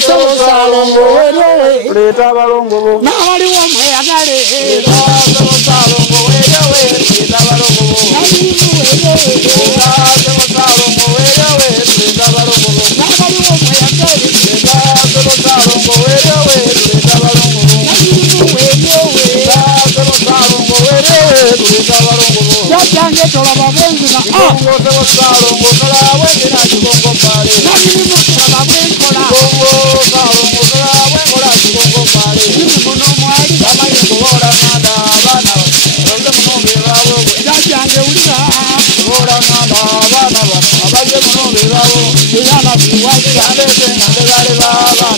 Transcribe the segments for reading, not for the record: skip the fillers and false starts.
Salongo wewe leta balongo na waliwo mweyagale salongo wewe leta balongo na bibu wewe salongo wewe leta balongo na waliwo mweyagale salongo wewe leta balongo na bibu wewe salongo wewe leta balongo jajange tolaba benzi na salongo tola wewe na kigongo pale na bibu tolaba benkola salongo tola wewe kigongo pale bibu no mwali amali kubola nada bana ronde munombe babo jajange ulira kubola nada bana abaje munombe babo yana biwaji alete ngale bana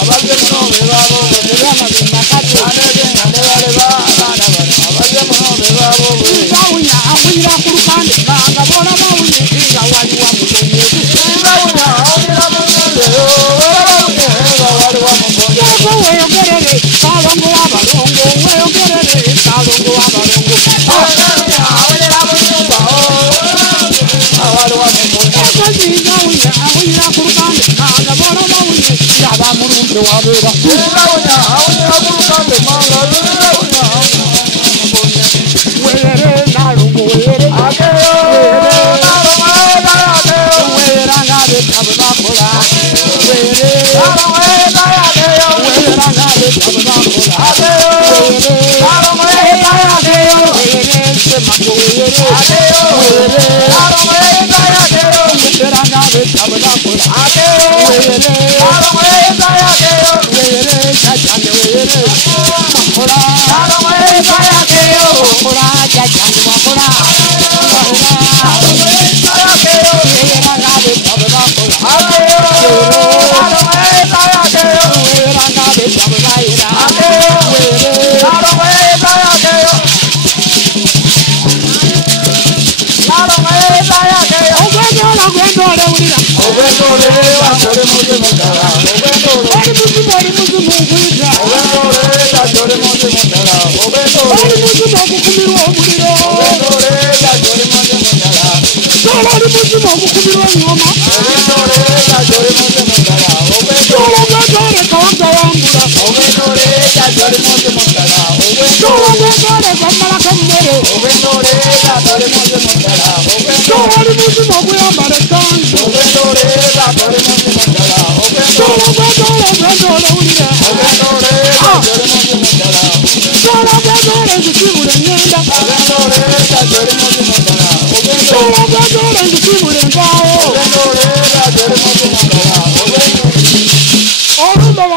abaje munombe babo yana binakati ngale bana abaje munombe babo zawunya awira kurukande banga bola bawunye inga wali wa mutonye zawunya awira munombe wali wa mutonye yego weyogerere salongo wabalongo weyogerere salongo wabalongo awira munombe wali wa mutonye zawunya awira kurukande banga bola bawunye yaba murunde wabera zawunya awira kurukande manga zawunya weyere nalongo weyere akeyo weyera ngabe tabunakola weyere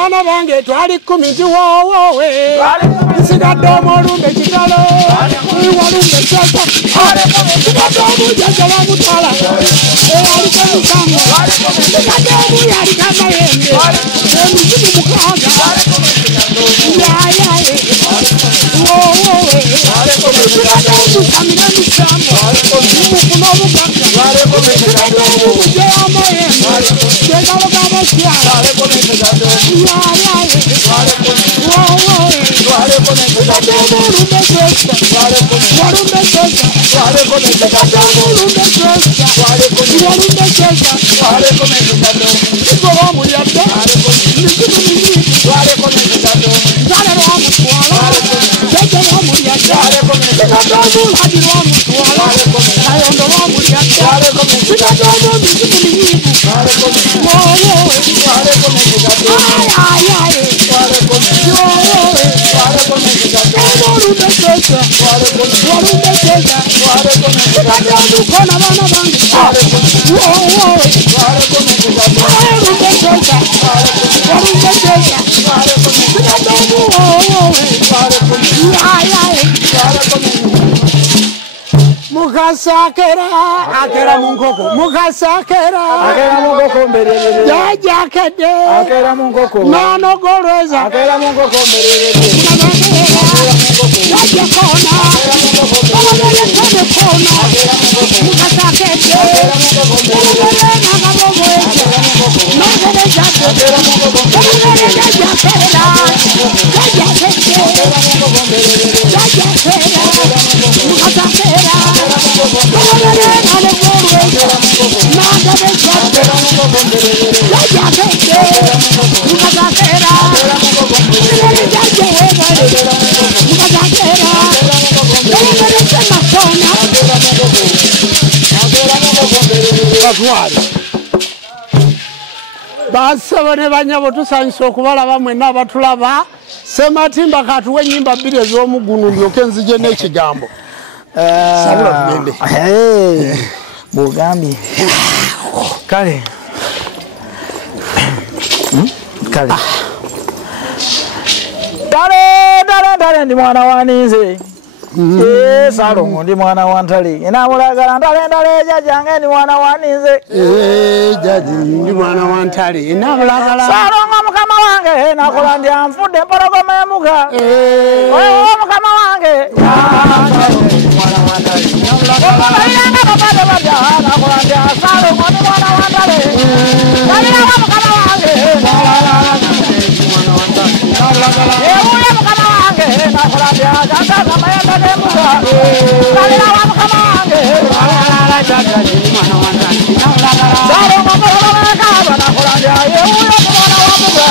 Bana bange twali kumiti wowowe nsigadde omulumbe kitalo walumbe sasa nsigadde omujaja wamutala eyaliko musango nsigadde omuyi aliko amayembe emizimu mukaaga yayaye wowowe nsigadde omusamire emisambo mukuna obugagga nsigadde omumuje w'amayembe gegalo g'abakyala Mukasakera akera munkoko mukasakera akera munkoko mberere jajakede akera munkoko nano golweza akera munkoko mberere jajakona kone kona mukasakede nakabogoeja nagerejaje jajakera mukasakera batwale basaba ne banyabo tusanyisa okubalaba mwenna abatulaba Sematimba katuwe nyimba bbiri ez'omugunu ndyoke nzije n'ekigambo sabula tugende Mugambi kale Dale ndi mwana waninze Salongo ndi mwana wa Ntale ina mulagala Ntale jajange ndi mwana waninze jaji ndi mwana wa Ntale ina mulagala Salongo mukama wange nakola ndi amfudde mpologoma emuka mukama wange mwana wa Ntale ina mulagala ina babade bada nakola ndi Salongo ndi mwana wa Ntale ina mukama wange mwana wa Ntale mukama wange nakola ndi jajange mayenda emuka mukama wange Salongo mukama wange nakola ndi mwana wa muka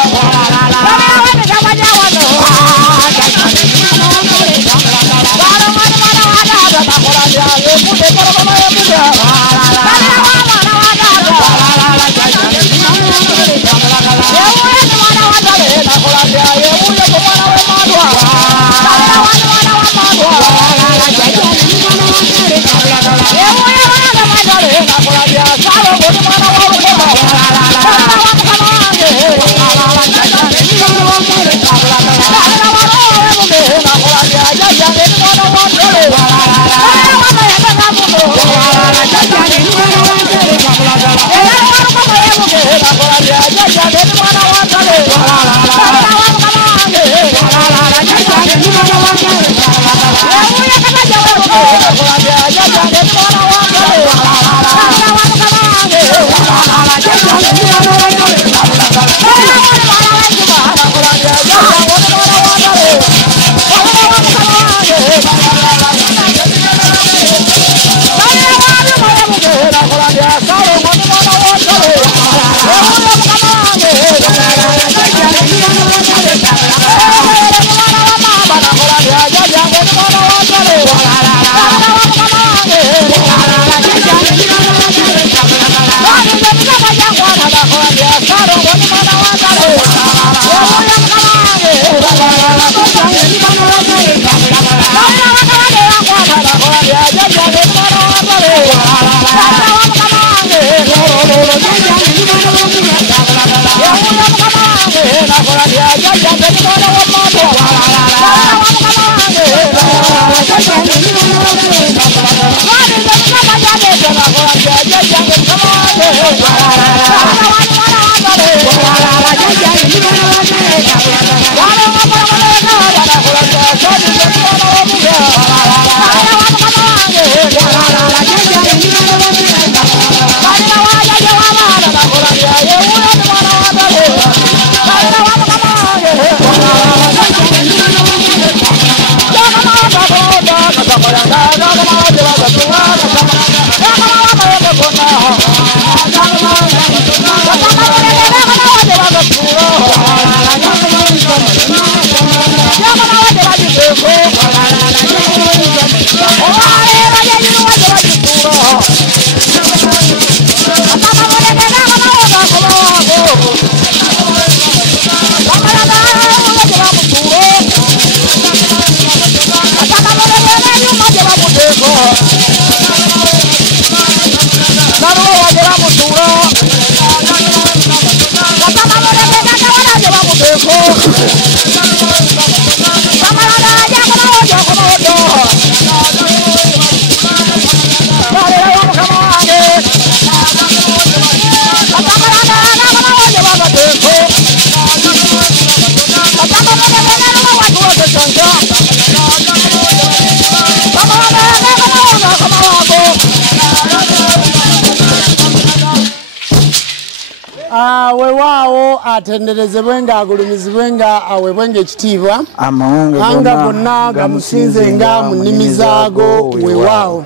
Wewawo atenderezebwe nga agulumizibwe nga awebwe ng'ekitiibwa anga bonna gamusinze nga mu nnimi zaago wewawo.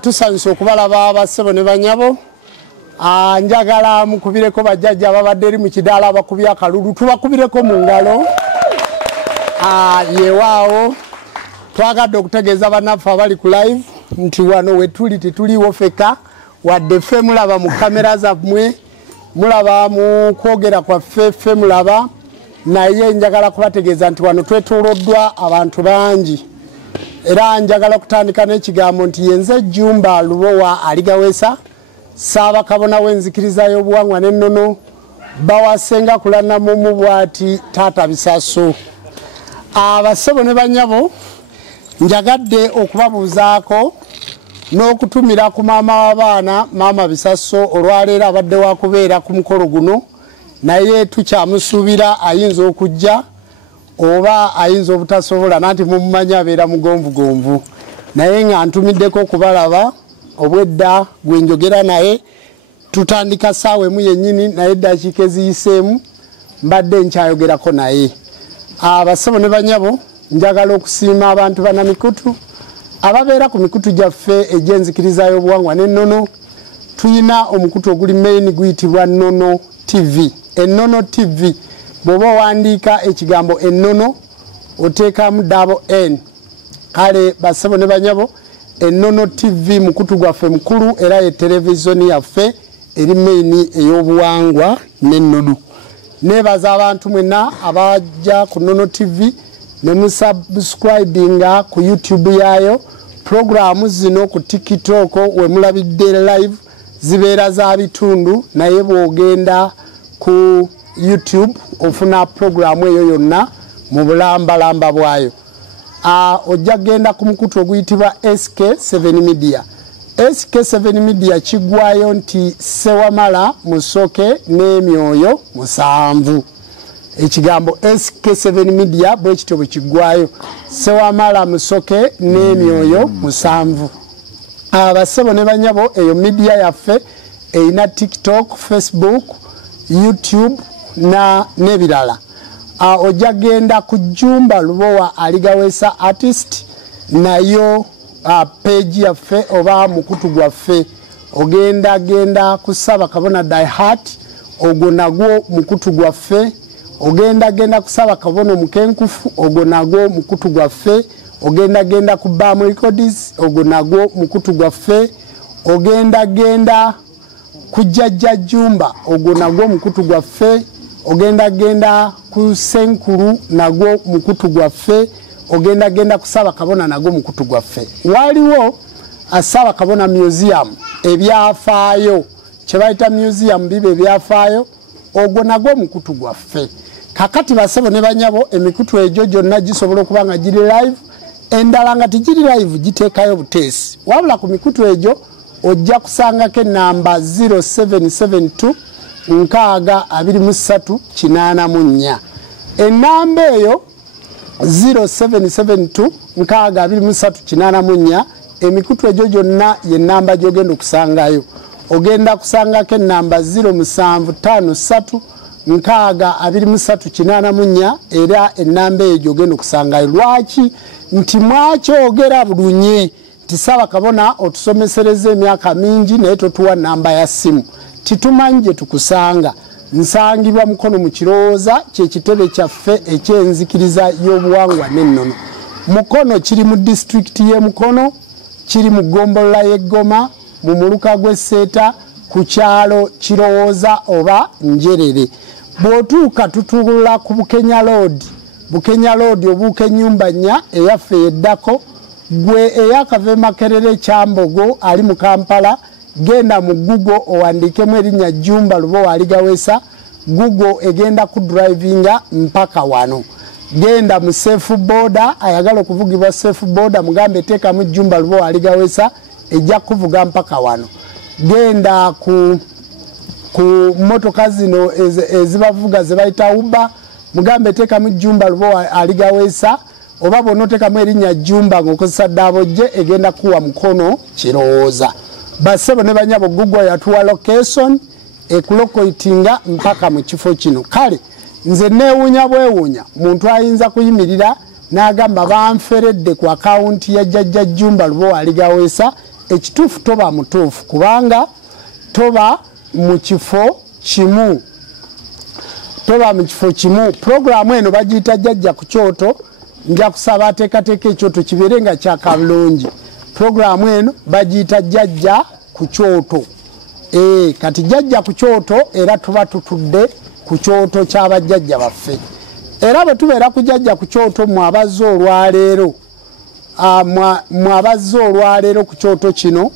Tusanyusa okubalaba bassebo ne banyabo. Njagala mukubireko bajjajja ababadde eri mu kidaala abakubye akalulu tubakubireko mu ngalo. Yeewaawo twagadde okutegeeza bannaffe abali ku live nti wano we tuli tetuliiwo feka wadde ffe mulaba mu kamera zammwe mulaba mu kwogera kwaffe ffe mulaba naye njagala kubategeeza nti wano twetooloddwa abantu bangi era njagala kutandika n'ekigambo nti yenze Jumba Lubowa Aligawesa Ssaabakabona w'enzikiriza y'obuwangwa n'ennono bawasenga kulana mu bwati taata Bisaso. Abassebo ne banyabo njagadde okubabuuzaako n'okutumira ku maama w'abaana maama Bisaso olwaleero abadde wa kubeera ku mukolo guno naye tukyamusuubira ayinza okujja oba ayinza obutasobola nanti mumumanya abeera mugonvugonvu naye nga ntumiddeko okubalaba obwedda gwe njogera naye tutandika ssaawa emu yennyini naye eddakiika eziyiseemu mbadde nkyayogerako naye. Abassebo ne banyabo njagala okusiima abantu banamikutu ababeera ku mikutu gyaffe egy'enzikiriza y'obuwangwa n'ennono. Tuyina omukutu oguli main guyitibwa Nnono TV. Ennono TV bw'oba owandiika ekigambo ennono oteekamu N. Kale bassebo ne banyabo Ennono TV mukutu gwaffe mukulu era ye televizoni yaffe eri main ey'obuwangwa n'ennono. Nebaza abantu mwenna abajja ku Nnono TV ne musubscribinga ku YouTube yayo. Programu zino ku TikTok we mulabidde live zibeera za bitundu naye bw'ogenda ku YouTube ofuna programu eyo yonna mu bulambalamba bwayo. Ojja genda ku mukutu oguyitibwa SK7 Media. SK7 Media kigwayo nti Sewamala Musoke n'emyoyo musanvu. Ekigambo SK7 Media bwe kityo bwe kigwayo Sewamala Musoke n'emyoyo musanvu. Abassebo ne banyabo eyo media yaffe eyina TikTok, Facebook, YouTube na nebirala. Ojja genda ku Jumba Lubowa Aligawesa artist nayo page yaffe oba mukutu gwaffe ogenda ku Ssaabakabona Die Hard ogwo nagwo mukutu gwaffe ogenda ku Ssaabakabona Omukenkufu ogwo nagwo mukutu gwaffe ogenda ku Bam Records ogwo nagwo mukutu gwaffe ogenda ku Jjajja Jumba ogwo nagwo mukutu gwaffe ogenda ku Senkulu nagwo mukutu gwaffe ogenda ku Ssaabakabona nagwo mukutu gwaffe. Waliwo Ssaabakabona Museum ebyafaayo kye bayita museum bibe ebyafaayo ogwo nagwo mukutu gwaffe. Kakati bassebo ne banyabo emikutu egyo gyonna gisobola okuba nga giri live endala nga tigiri live giteekayo buteesi wabula ku mikutu egyo ojja kusangako enamba 0772 623 enamba eyo 0772 623 emikutu egyo gyonna yenamba gyogenda okusangayo. Ogenda kusangako enamba 0753 623 era enamba eyo ogenda okusangayo. Lwaki nti mwakyogera bulunye nti Ssaabakabona otusomesereza emyaka mingi naye totuwa namba ya simu titumanyi gye tukusanga. Nsangibwa Mukono mu Kirowooza kyekitebe kyaffe ekyenzikiriza y'obuwangwa n'ennono. Mukono kiri mu district y'e Mukono, kiri mu Ggombolola y'e Goma, mu muluka gw'Esseeta, ku kyalo Kirowooza oba Njerere. Bw'otuuka tutuula ku Bukenya Road obuuka ennyumba nnya eyaffe yeddako gwe eyakava Makerere Kyambogo ali mu Kampala genda mu Google owandiikemu erinnya Jumba Lubowa Aligawesa. Google egenda ku drivinga mpaka wano. Genda mu safe border ayagala okuvugibwa safe border mugambe teekamu Jumba Lubowa Aligawesa ejja kuvuga mpaka wano. Genda ku motoka zino ezibavuga ze bayita Uber mugambe teekamu Jumba Lubowa Aligawesa oba bw'onoteekamu erinnya Jumba ng'okozesa Daabojje egenda kuwa Mukono Kirowooza. Bassebo ne banyabo Google yatuwa location ekulokoitinga mpaka mu kifo kino. Kale nze neewuunya bwewuunya muntu ayinza kuyimirira n'agamba banferedde ku akawunti ya Jjajja Jumba Lubowa Aligawesa. Ekituufu toba mutuufu kubanga toba mu kifo kimu. Programu eno bagiyita Jjajja ku Kyoto. Nja kusaba ateekateeka ekyoto kibeere nga kyaka bulungi. Programu eno bagiyita Jjajja ku Kyoto. kati jajja ku kyoto era tuba tutudde ku kyoto ky'abajjajja baffe era bwe tubeera ku jajja ku kyoto mwabazze olwaleero mwabazze olwaleero ku kyoto kino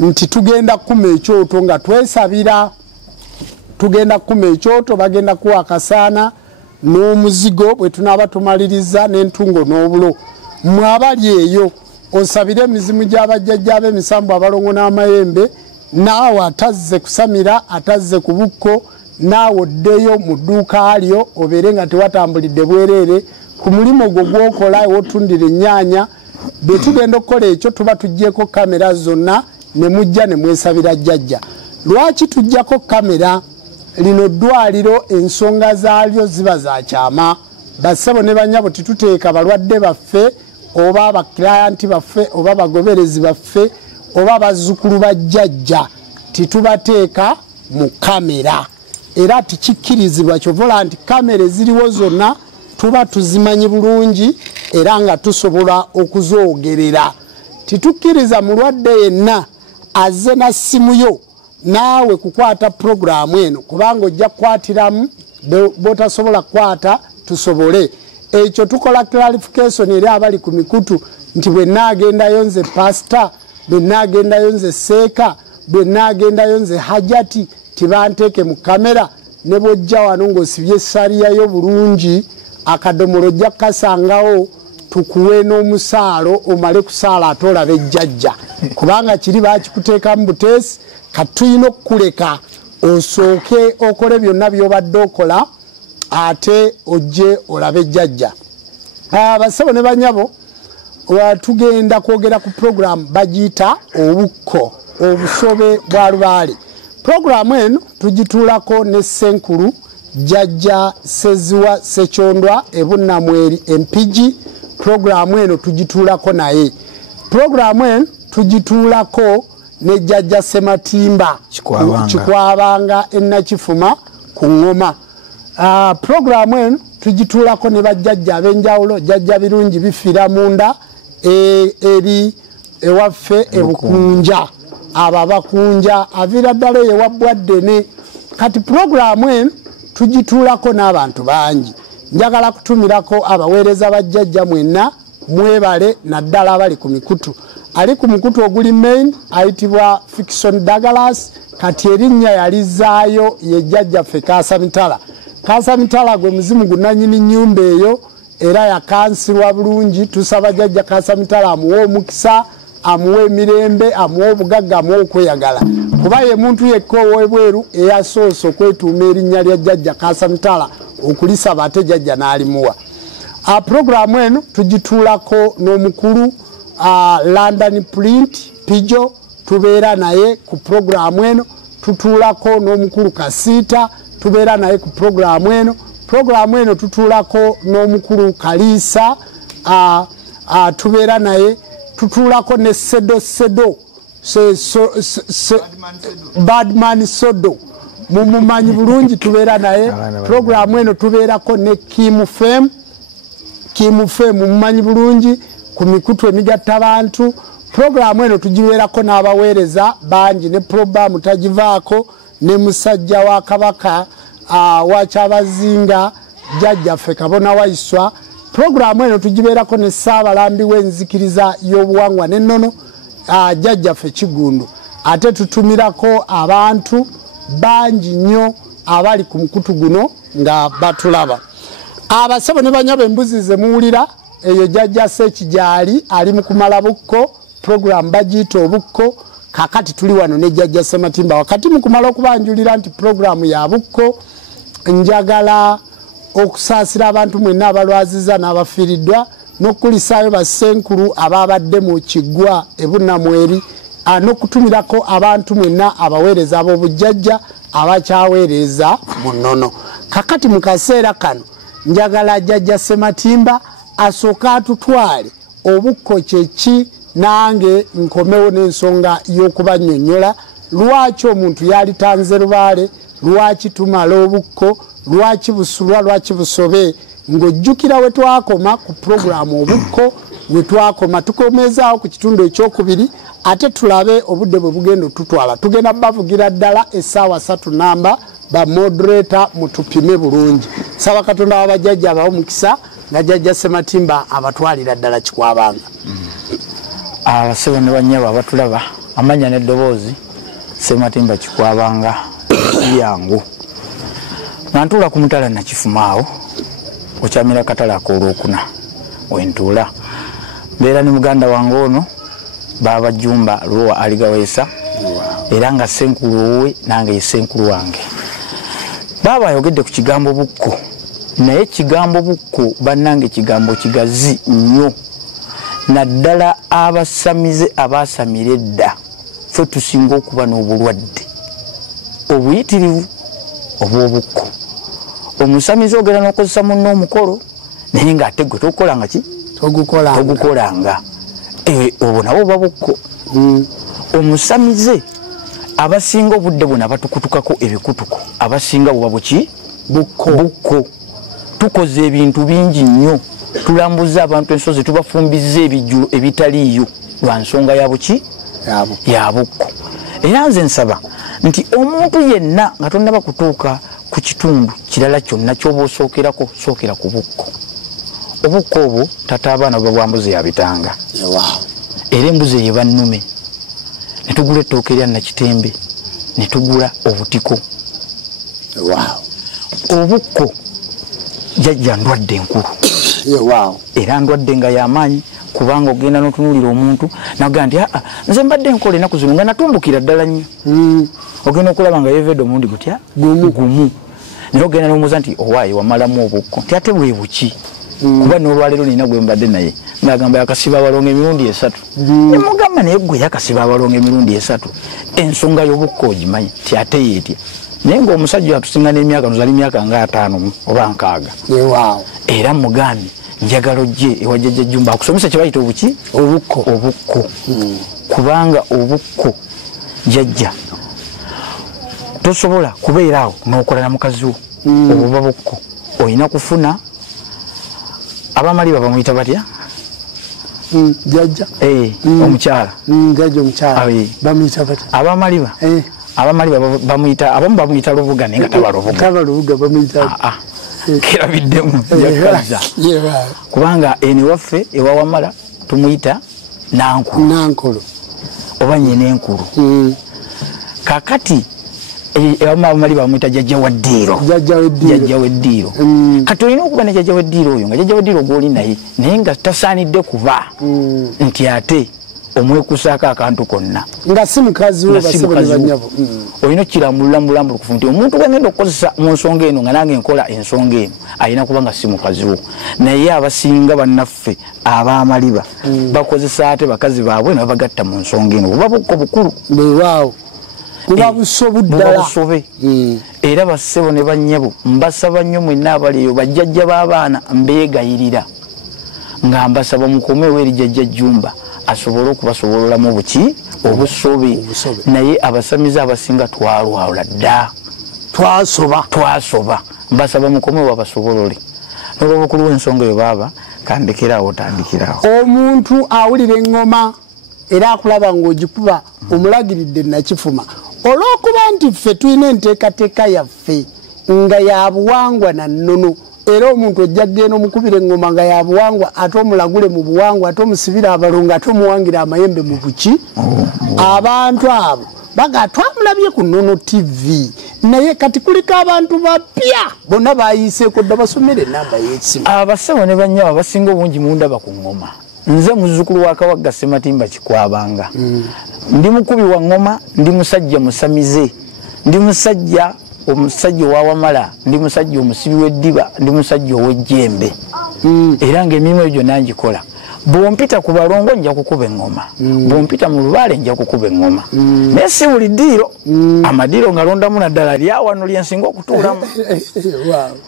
nti tugenda kukuma ekyoto nga twesabira tugenda kukuma ekyoto bagenda kuwa akasaana n'omuzigo bwe tunaaba tumaliriza n'entungo n'obulo mwabali eyo osabire emizimu gy'abajjajja ab'emisambu abalongo n'amayembe naawe atazze kusamira atazze ku bukko naawe oddeyo mu dduuka lyo obeere nga tewatambulidde bwereere ku mulimu gwo gw'okola ewotundira ennyaanya bwe tugenda okukola ekyo tuba tuggyeko kamera zonna ne mujja ne mwesabira jjajja lwaki tuggyako kamera lino ddwaliro ensonga zaalyo ziba za kyama bassebo ne banyabo tituteeka balwadde baffe oba abakirayanti baffe oba abagoberezi baffe oba abazzukulu ba jjajja titubateeka mu kamera era tikikkirizibwa kyovola nti kamera eziriwo zonna tuba tuzimanyi bulungi era nga tusobola okuzoogerera titukkiriza mulwadde yenna azze na ssimu yo naawe kukwata puroguramu eno kubanga ojja kukwatiramu botasobola kukwata tusobole ekyo tukola clarification eri abali ku mikutu nti bwe naagendayo nze pasita bwe naagendayo nze seeka bwe naagendayo nze hajati tibanteeke mu kamera ne bwojja wano ng'osibye essaliyayo bulungi akadomolo ojja kukasangawo tukuwe n'omusaalo omale kusaala ate olabe ejjajja kubanga kiri baakikuteekamu buteesi kati tulina okukuleka osooke okole byonna by'obadde okola ate ojje olabe ejjajja bassebo ne banyabo tugenda kwogera ku puroguramu bagiyita obukko obusobe bwa lubaale puroguramu eno tugituulako ne Ssenkulu Jjajja Seziwa Sekyondwa Ebunnamweri Empigi puroguramu eno tugituulako naye puroguramu eno tugituulako ne Jjajja Sematimba Kikwabanga Ennakifuma ku Ngoma puroguramu eno tugituulako ne bajjajja ab'enjawulo Jjajja Birungi Bifiira Munda eri ewaffe ebukunja abo abakunja aviira ddala eyo ewabbwaddene kati puroguramu eno tugituulako n'abantu bangi njagala kutumirako abaweereza bajjajja mwenna mwebale naddala abali ku mikutu ali ku mukutu oguli main ayitibwa Fiction Douglas kati erinnya yalizaayo ye jjajjaffe Kaasamitala Kaasamitala gwe muzimu gunanyini nnyumba eyo era yakansirwa bulungi tusaba jjajja Kaasamitala amuwe omukisa amuwe emirembe amuwe obugagga amuwe okweyagala kuba ye muntu yekka ow'ebweru eyasoose okwetuuma erinnya lya jjajja Kaasamitala okulisaba ate jjajja n'alimuwa puroguramu eno tugituulako n'omukulu London Print Pijo tubeera naye ku puroguramu eno tutuulako n'omukulu Kasiita tubeera naye ku puroguramu eno tutuulako n'omukulu Kaliisa tubeera naye tutuulako ne Sedo Badman Sodo mumumanyi bulungi tubeera naye puroguramu eno tubeerako ne Kim Fame mumumanyi bulungi ku mikutu emigatta abantu puroguramu eno tugiweerako n'abaweereza bangi ne puroguramu tagivaako ne musajja wa Kabaka wa Kyabazinga jjajjaffe Kabona Waiswa puroguramu eno tugibeerako ne Ssaabalambi w'enzikiriza y'obuwangwa n'ennono jjajjaffe Kigundu ate tutumirako abantu bangi nnyo abali ku mukutu guno nga batulaba abassebo ne banyabo embuzi ze muwulira eyo jjajja Ssekijali ali mu kumala bukko puroguramu bagiyita obukko kakati tuli wano ne jjajja Sematimba wakati mu kumala okubanjulira nti puroguramu ya bukko njagala okusaasira abantu mwenna abalwaziza n'abafiiriddwa n'okulisaayo bassenkulu ababadde mu kiggwa Ebunnamweri n'okutumirako abantu mwenna abaweereza ab'obujjajja abakyaweereza mu nnono kakati mu kaseera kano njagala jjajja Sematimba asooka atutwale obukko kyeki nange nkomewo n'ensonga y'okubannyonnyola lwaki omuntu yalitanze lubaale lwaki tumala obukko lwaki busulwa lwaki busobe ng'ojjukira we twakoma ku puroguramu obukko we twakoma tukomezaawo ku kitundu ekyokubiri ate tulabe obudde bwe bugenda tutwala tugenda bavugira ddala essaawa 3 namba ba moderator mutupime bulungi saba katonda wabajjajja abawo mukisa nga jjajja Sematimba abatwalira ddala kikwabanga abasebo ne banyaba abatulaba amanya n'eddoboozi Sematimba kikwabanga yangu nantula ku mutala nakifumaawo okyamira katala ak'olwokuna wentuula mbeera ne muganda wange ono baba Jumba Luwa Aligawesa era nga senkulu we nange yesenkulu wange baba ayogedde ku kigambo bukko naye kigambo bukko bannange kigambo kigazi nnyo naddala abasamize abasamira edda ffe tusinga okuba n'obulwadde obuyitirivu obw'obukko omusamize ogera n'okozesa munno omukolo naye ng'ate gwe tokukolanga ki togukolanga obwo nabo oba bukko omusamize abasinga obudde bwona batukutukako ebikutuko abasinga buba buki bukko tukoze ebintu bingi nnyo tulambuza abantu ensozi tubafumbiza ebijjulo ebitaliiyo lwa nsonga ya buki ya bukko era nze nsaba nti omuntu yenna nga tonnaba kutuuka ku kitundu kirala kyonna ky'oba osookerako sookera ku bukko obukko obwo tata abaana babwambuzi yabitanga era embuzi eyo bannume ne tugula ettooke erya Nakitembe ne tugula obutiko obukko jjajja ndwadde enkulu era ndwadde nga y'amaanyi kubanga ogenda n'otunuulira omuntu naga nti nze mbadde nkola ennaku zino nga natumbukira ddala nnyo ogenda okulaba nga yeevedde omundi gutya gumu naye ogenda n'omuuza nti owaayi wamalamu obukko nti ate bwe buki kuba n'olwaleero nina gwe mbadde naye ng'agamba yakasiba abalongo emirundi 3 ne mugamba naye gwe yakasiba abalongo emirundi 3 ensonga y'obukko ogimanyi ti ate yeetya naye ng'omusajja atusinga n'emyaka nozali myaka nga 5 oba 6 era mugambye njagala ojje ewa jjajja Jumba akusomesa kye bayita obuki obukko kubanga obukko jjajja tosobola kubeera awo n'okola na mukazi wo obuba bukko olina kufuna abamaliba bamuyita batya jjajja omukyala jjajja omukyala bamuyita batya abamaliba bamuyita abamu bamuyita lubuga naye nga tabalubuga bamuyita kerabiddemu jakaza kubanga eni waffe ewa Wamala tumuyita nankulu oba nyina enkulu kakati abamaliba bamuyita jjajja weddiiro kati olina okuba ne jjajja weddiiro oyo nga jjajja weddiiro gw'oli naye nga tasaanidde kuba nti ate omwekusaako akantu konna nga si mukazi we basebo ne banyabo olina okkirambulambulambukufu nti omuntu gwengenda okukozesa mu nsonga eno nga nange nkola ensonga eno alina kuba nga si mukazi wo naye abasinga bannaffe abamaliba bakozesa ate bakazi baabwe ne babagatta mu nsonga eno buba bukko bukulu bwewaawo buba busobu ddala busobe era bassebo ne bannyabo mbasaba nnyo mwenna abali eyo bajjajja b'abaana mbeegayirira nga mbasaba mukomewo eri jjajja Jumba asobole okubasobololamu buki obusobe naye abasamize abasinga twalwala dda twasoba mbasaba mukomewo abasobolole n'olwobukulu w'ensonga eyo baaba kandekerawo otandikirawo omuntu awulira eŋŋoma era akulaba ng'ogikuba omulagiridde nakifuma olw'okuba nti ffe tulina enteekateeka yaffe nga ya buwangwa na nnono era omuntu ojja kgenda omukubira eŋŋoma nga ya buwangwa ate omulagule mu buwangwa ate omusibira abalongo ate omuwangira amayembe mu buki abantu abo baga twamulabye ku Nnono TV naye kati kuliko abantu bapya bonna bayiseeko dda basomera enamba y'ekimu abasebo ne bannyabo abasinga obungi mundaba ku ŋŋoma nze muzzukulu wa Kawagga Sematimba Kikwabanga ndi mukubi wa ŋŋoma ndi musajja musamize ndi musajja omusajja wa Wamala ndi musajja omusibi w'eddiba ndi musajja ow'ejjembe era ng'emirimu egyo nangikola bwompita ku balongo nja kukuba eŋŋoma bwompita mu lubaale nja kukuba eŋŋoma naye si buli ddiiro amadiiro ngalondamu naddala lyawano lyensinga okutuulamu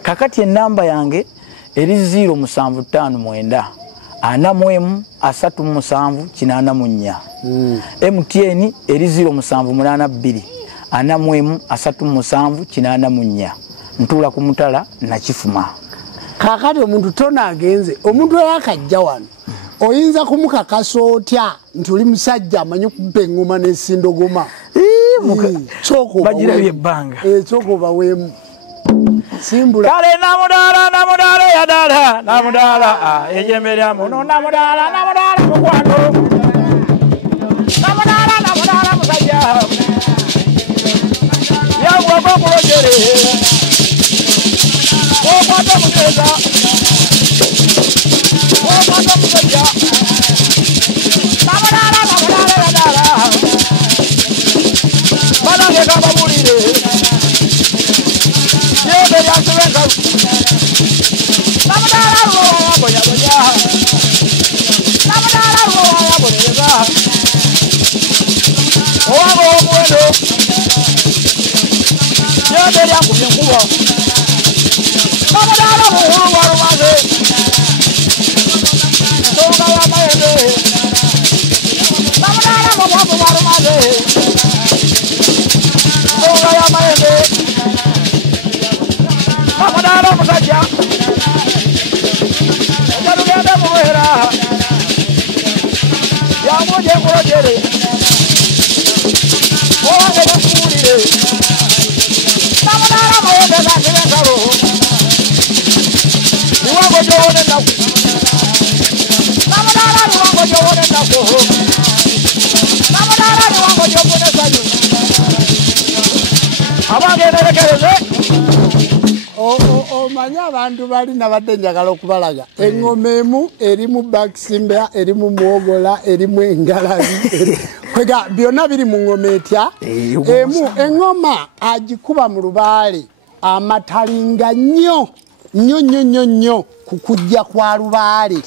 kakati ennamba yange eri 0759 41 37 84 MTN eri 0782 41 37 84 ntuula ku mutala nakifuma kakati omuntu tona agenze omuntu yakajja wano oyinza kumukakasa otya nti oli musajja amanyi kubba eŋŋoma n'essindogoma bagirabye ebbanga ekyokuba weemu simbula kale namudaala yadaala namudaala ejembe lya muno namudaala mukwano namudaala musajja yawako okulojere okwata muteeza okwata musajja namudaala yadaala banange kababulire yebe lyansubenka namudaala lwowabonyabonya namudaala lwowabonyereza owange omuwendo yebe lyankubye enkuba namudaala buhulu bwalumaze nsonga y'amayembe namudaala mubwavu bwalumaze nsonga y'amayembe namudaala omusajja ojalugende mubeera yamuje enkulojere owange nekuwulire namudaala mayembe gansibe enkalo liwango gyowona ennaku namudaala liwango gyowona ennaku namudaala liwango gyovuna essanyu abange nerekereze omanyi abantu balina badde njagala okubalaga eŋŋoma emu erimu bakisimba erimu mwogola erimu engalabi kwega byonna biri mu ŋŋoma etya emu eŋŋoma agikuba mu lubaale amatalinga nnyo ku kujja kwa lubaale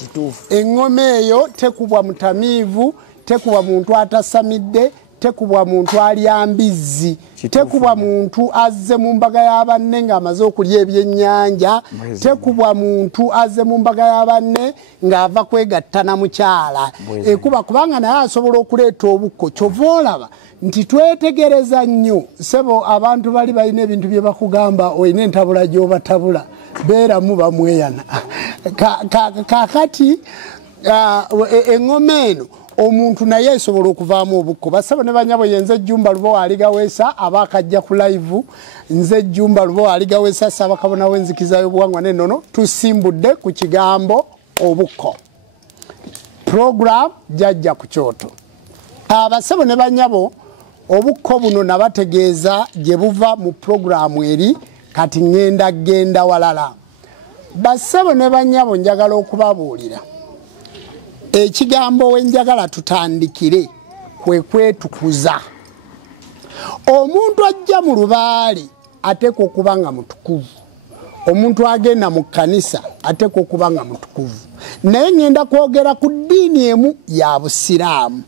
eŋŋoma eyo tekubwa mutamiivu tekubwa muntu atasamidde tekubwa muntu alya mbizzi tekubwa muntu azze mu mbaga y'abanne ng'amaze okulya ebyennyanja tekubwa muntu azze mu mbaga y'abanne ng'ava kwegatta na mukyala ekuba kubanga naye asobola okuleeta obukko kyova olaba nti twetegereza nnyo sebo abantu bali balina ebintu bye bakugamba olina entabula gy'obatabula beeramu bamweyana kakati eŋŋoma eno omuntu naye esobola okuvaamu obukko basaba ne banyabo yenze ejjumba lubo aligaweesa abakajja ku live nze ejjumba lubo aligaweesa Ssaabakabona w'enzikiza y'obuwangwa n'ennono tusimbudde ku kigambo obukko program jajja ku kyoto abasabo ne banyabo obukko buno nabategeeza gye buva mu programu eri kati genda walala basabo ne banyabo njagala okubabuulira ekigambo wenjagala tutandikire kwe kwetukuza omuntu ajja mu lubaale ateekwa okuba nga mutukuvu omuntu agenda mu kkanisa ateekwa okuba nga mutukuvu naye ngenda kwogera ku ddiini emu ya busiraamu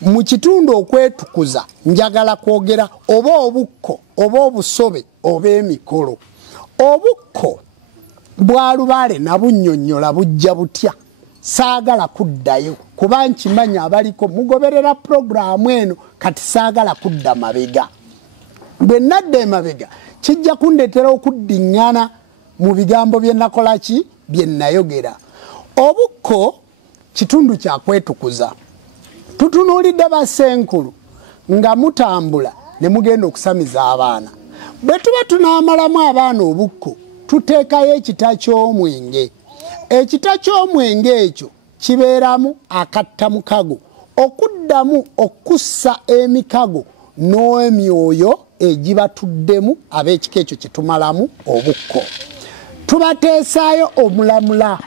mu kitundu okwetukuza njagala kwogera oba obukko oba obusobe oba emikolo obukko bwa lubaale nabunnyonnyola bujja butya saagala kuddayo kuba nkimanya abaliko mugoberera programu eno kati saagala kudda mabega bwe nadda emabega kijja kundetera okuddiŋŋana mu bigambo bye nakola ki bye nayogera obukko kitundu kya kwetukuza tutunuulidde bassenkulu nga mutambula ne mugenda okusamiza abaana bwe tuba tunaamalamu abaana obukko tuteekayo ekita ky'omwenge ekita ky'omwenge ekyo kibeeramu akattamukago okuddamu okussa emikago n'emyoyo egibatuddemu ab'ekika ekyo kye tumalamu obukko tubateesaayo omulamula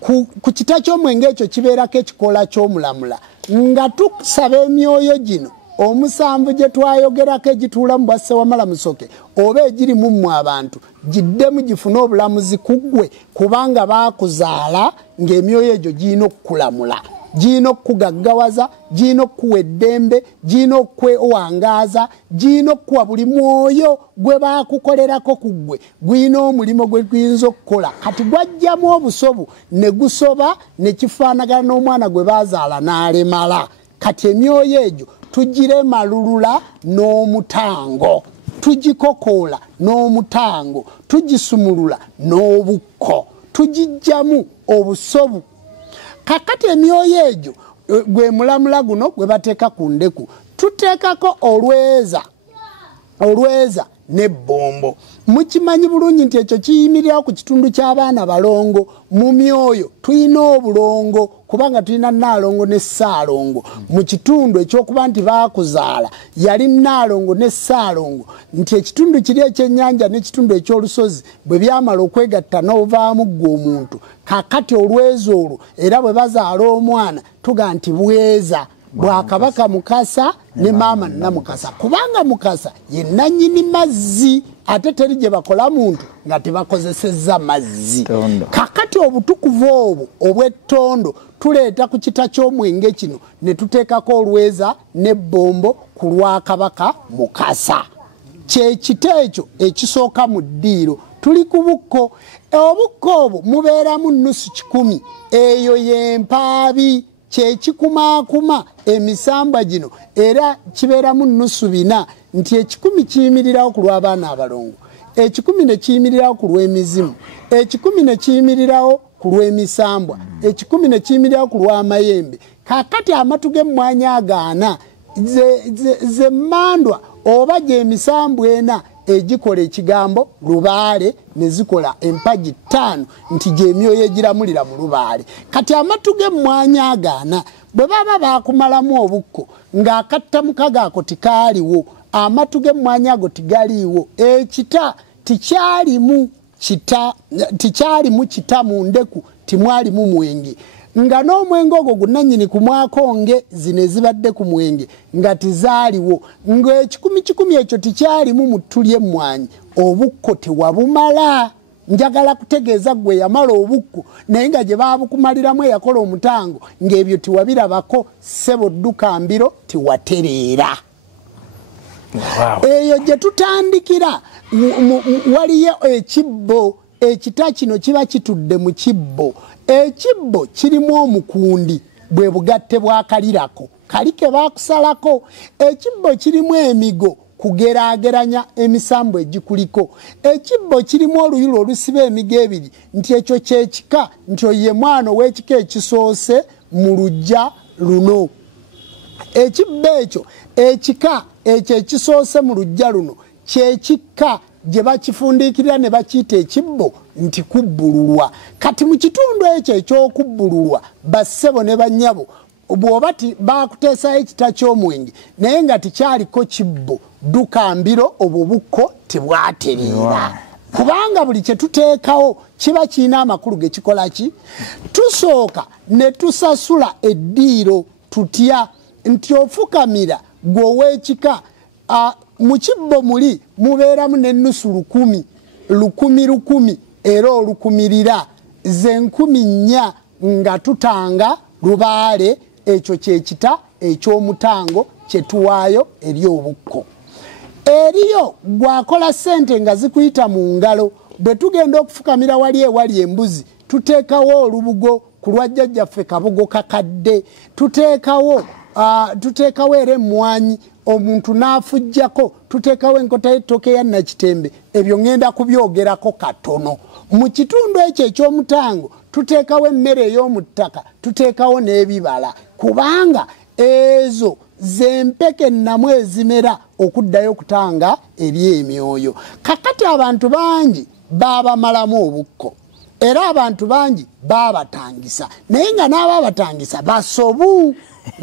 ku kita ky'omwenge ekyo kibeerako ekikola ky'omulamula nga tusaba emyoyo gino omusanvu gye twayogerako egituula mu bwasse wamala musoke oba egiri mu mmwe abantu giddemu gifune obulamuzi ku ggwe kubanga baakuzaala ng'emyoyo egyo giyina okukulamula giyina okukugaggawaza giyina okukuwa eddembe giyina okwewangaaza giyina okukuwa buli mwoyo gwe baakukolerako ku ggwe guyina omulimo gwe guyinza okukola kati gwajjamu obusobu ne gusoba ne kifaanagana n'omwana gwe baazaala n'alemala kati emyoyo egyo tugiremalulula n'omutango tugikokoola n'omutango tugisumulula n'obukko tugijjamu obusobu kakati emyoyo egyo gwe mulamula guno gwe bateeka ku ndeku tuteekako olweza n'ebbombo. Mukimanyi bulungi nti ekyo kiyimirirawo ku kitundu ky'abaana balongo. Mu myoyo tulina obulongo kubanga tulina Nnaalongo ne Ssaalongo. Mu kitundu ekyokuba nti baakuzaala yali Nnaalongo ne Ssaalongo, nti ekitundu kiri ekyennyanja n'ekitundu eky'olusozi bwe byamala okwegatta n'ovaamu ggwe omuntu. Kakati olweza olwo era bwe bazaala omwana tuga nti bweza Bwakabaka Mukasa ne Maama Namukasa, kubanga Mukasa ye nannyini mazzi ate teri gye bakola muntu nga tebakozesezza mazzi. Kakati obutukuvu obwo obw'ettondo tuleeta ku kita ky'omwenge kino ne tuteekako olweza n'ebbombo ku lwa Kabaka Mukasa. Kye kita ekyo ekisooka mu ddiiro. Tuli ku bukko. Obukko obwo mubeeramu nnusu 100, eyo y'empaabi. Kyekikumaakuma emisamba gino era kibeeramu nnusu 4, nti 10 kiyimirirawo ku lw'abaana abalongo, 10 ne kiyimirirawo ku lw'emizimu, 10 ne kiyimirirawo ku lw'emisambwa, 10 ne kiyimirirawo ku lw'amayembe. Kakati amatu g'emmwanyi agaana ze mmandwa oba gy'emisambwa ena egikola ekigambo lubaale ne zikola empagi 5 nti gy'emyoyo egiramulira mu lubaale. Kati amatu g'emmwanyi agaana bwe baba baakumalamu obukko ng'akattamukaga ako tikaaliwo, amatu g'emmwanyi ago tigaliiwo, ekita tikyalimu kita mu ndeku, timwalimu mwenge, nga n'omwenge ogwo gunnannyini ku mwakonge zino zibadde ku mwenge nga tizaaliwo, ng'ekikumi ekyo tikyalimu mu ttu ly'emmwanyi. Obukko tewabumala. Njagala kutegeeza gwe yamala obukko naye nga gye baabukumaliramu eyakola omutango ng'ebyo tiwabirabako, ssebo dduka mbiro tiwatereera. Eyo gye tutandikira. Waliyo ekibbo, ekita kino kiba kitudde mu kibbo. Ekibbo kirimu omukundi bwe bugatte bwakalirako kali ke baakusalako. Ekibbo kirimu emigo kugeraageranya emisambo egikuliko. Ekibbo kirimu oluyulu olusiba emigo ebiri, nti ekyo kyekika, nti oye mwana ow'ekika ekisoose mu luggya luno. Ekibbo ekyo ekika ekyo ekisoose mu luggya luno kyekika gye bakifundiikirira ne bakiyita ekibbo nti kubbululwa. Kati mu kitundu ekyo ekyokubbululwa bassebo ne bannyabo bw'oba baakuteesayo ekita ky'omwenge naye nga tikyaliko kibbo, dduka mbiro obwo bukko tebwatereera. Kubanga buli kye tuteekawo kiba kirina amakulu ge kikola ki. Tusooka ne tusasula eddiiro tutya nti ofukamira gwe ow'ekika. Mu kibbo muli mubeeramu n'ennusu 1,000 era olukumirira ze 4,000 nga tutanga lubaale. Ekyo kyekita eky'omutango kye tuwaayo eri obukko. Eriyo gwakola ssente nga zikuyita mu ngalo. Bwe tugenda okufukamira wali ewali embuzi tuteekawo olubugo ku lwa jjajjaffe Kabugo Kakadde, tuteekawo era emmwanyi omuntu n'afujjako, tuteekawo enkota y'ettooke ya Nakitembe. Ebyo ngenda kubyogerako katono. Mu kitundu ekyo eky'omutango tuteekawo emmere ey'omu ttaka, tuteekawo n'ebibala, kubanga ezo zempeke nnamu ezimera okuddayo okutanga eri emyoyo. Kakati abantu bangi baabamalamu obukko era abantu bangi baabatangisa, naye nga n'abaabatangisa basobu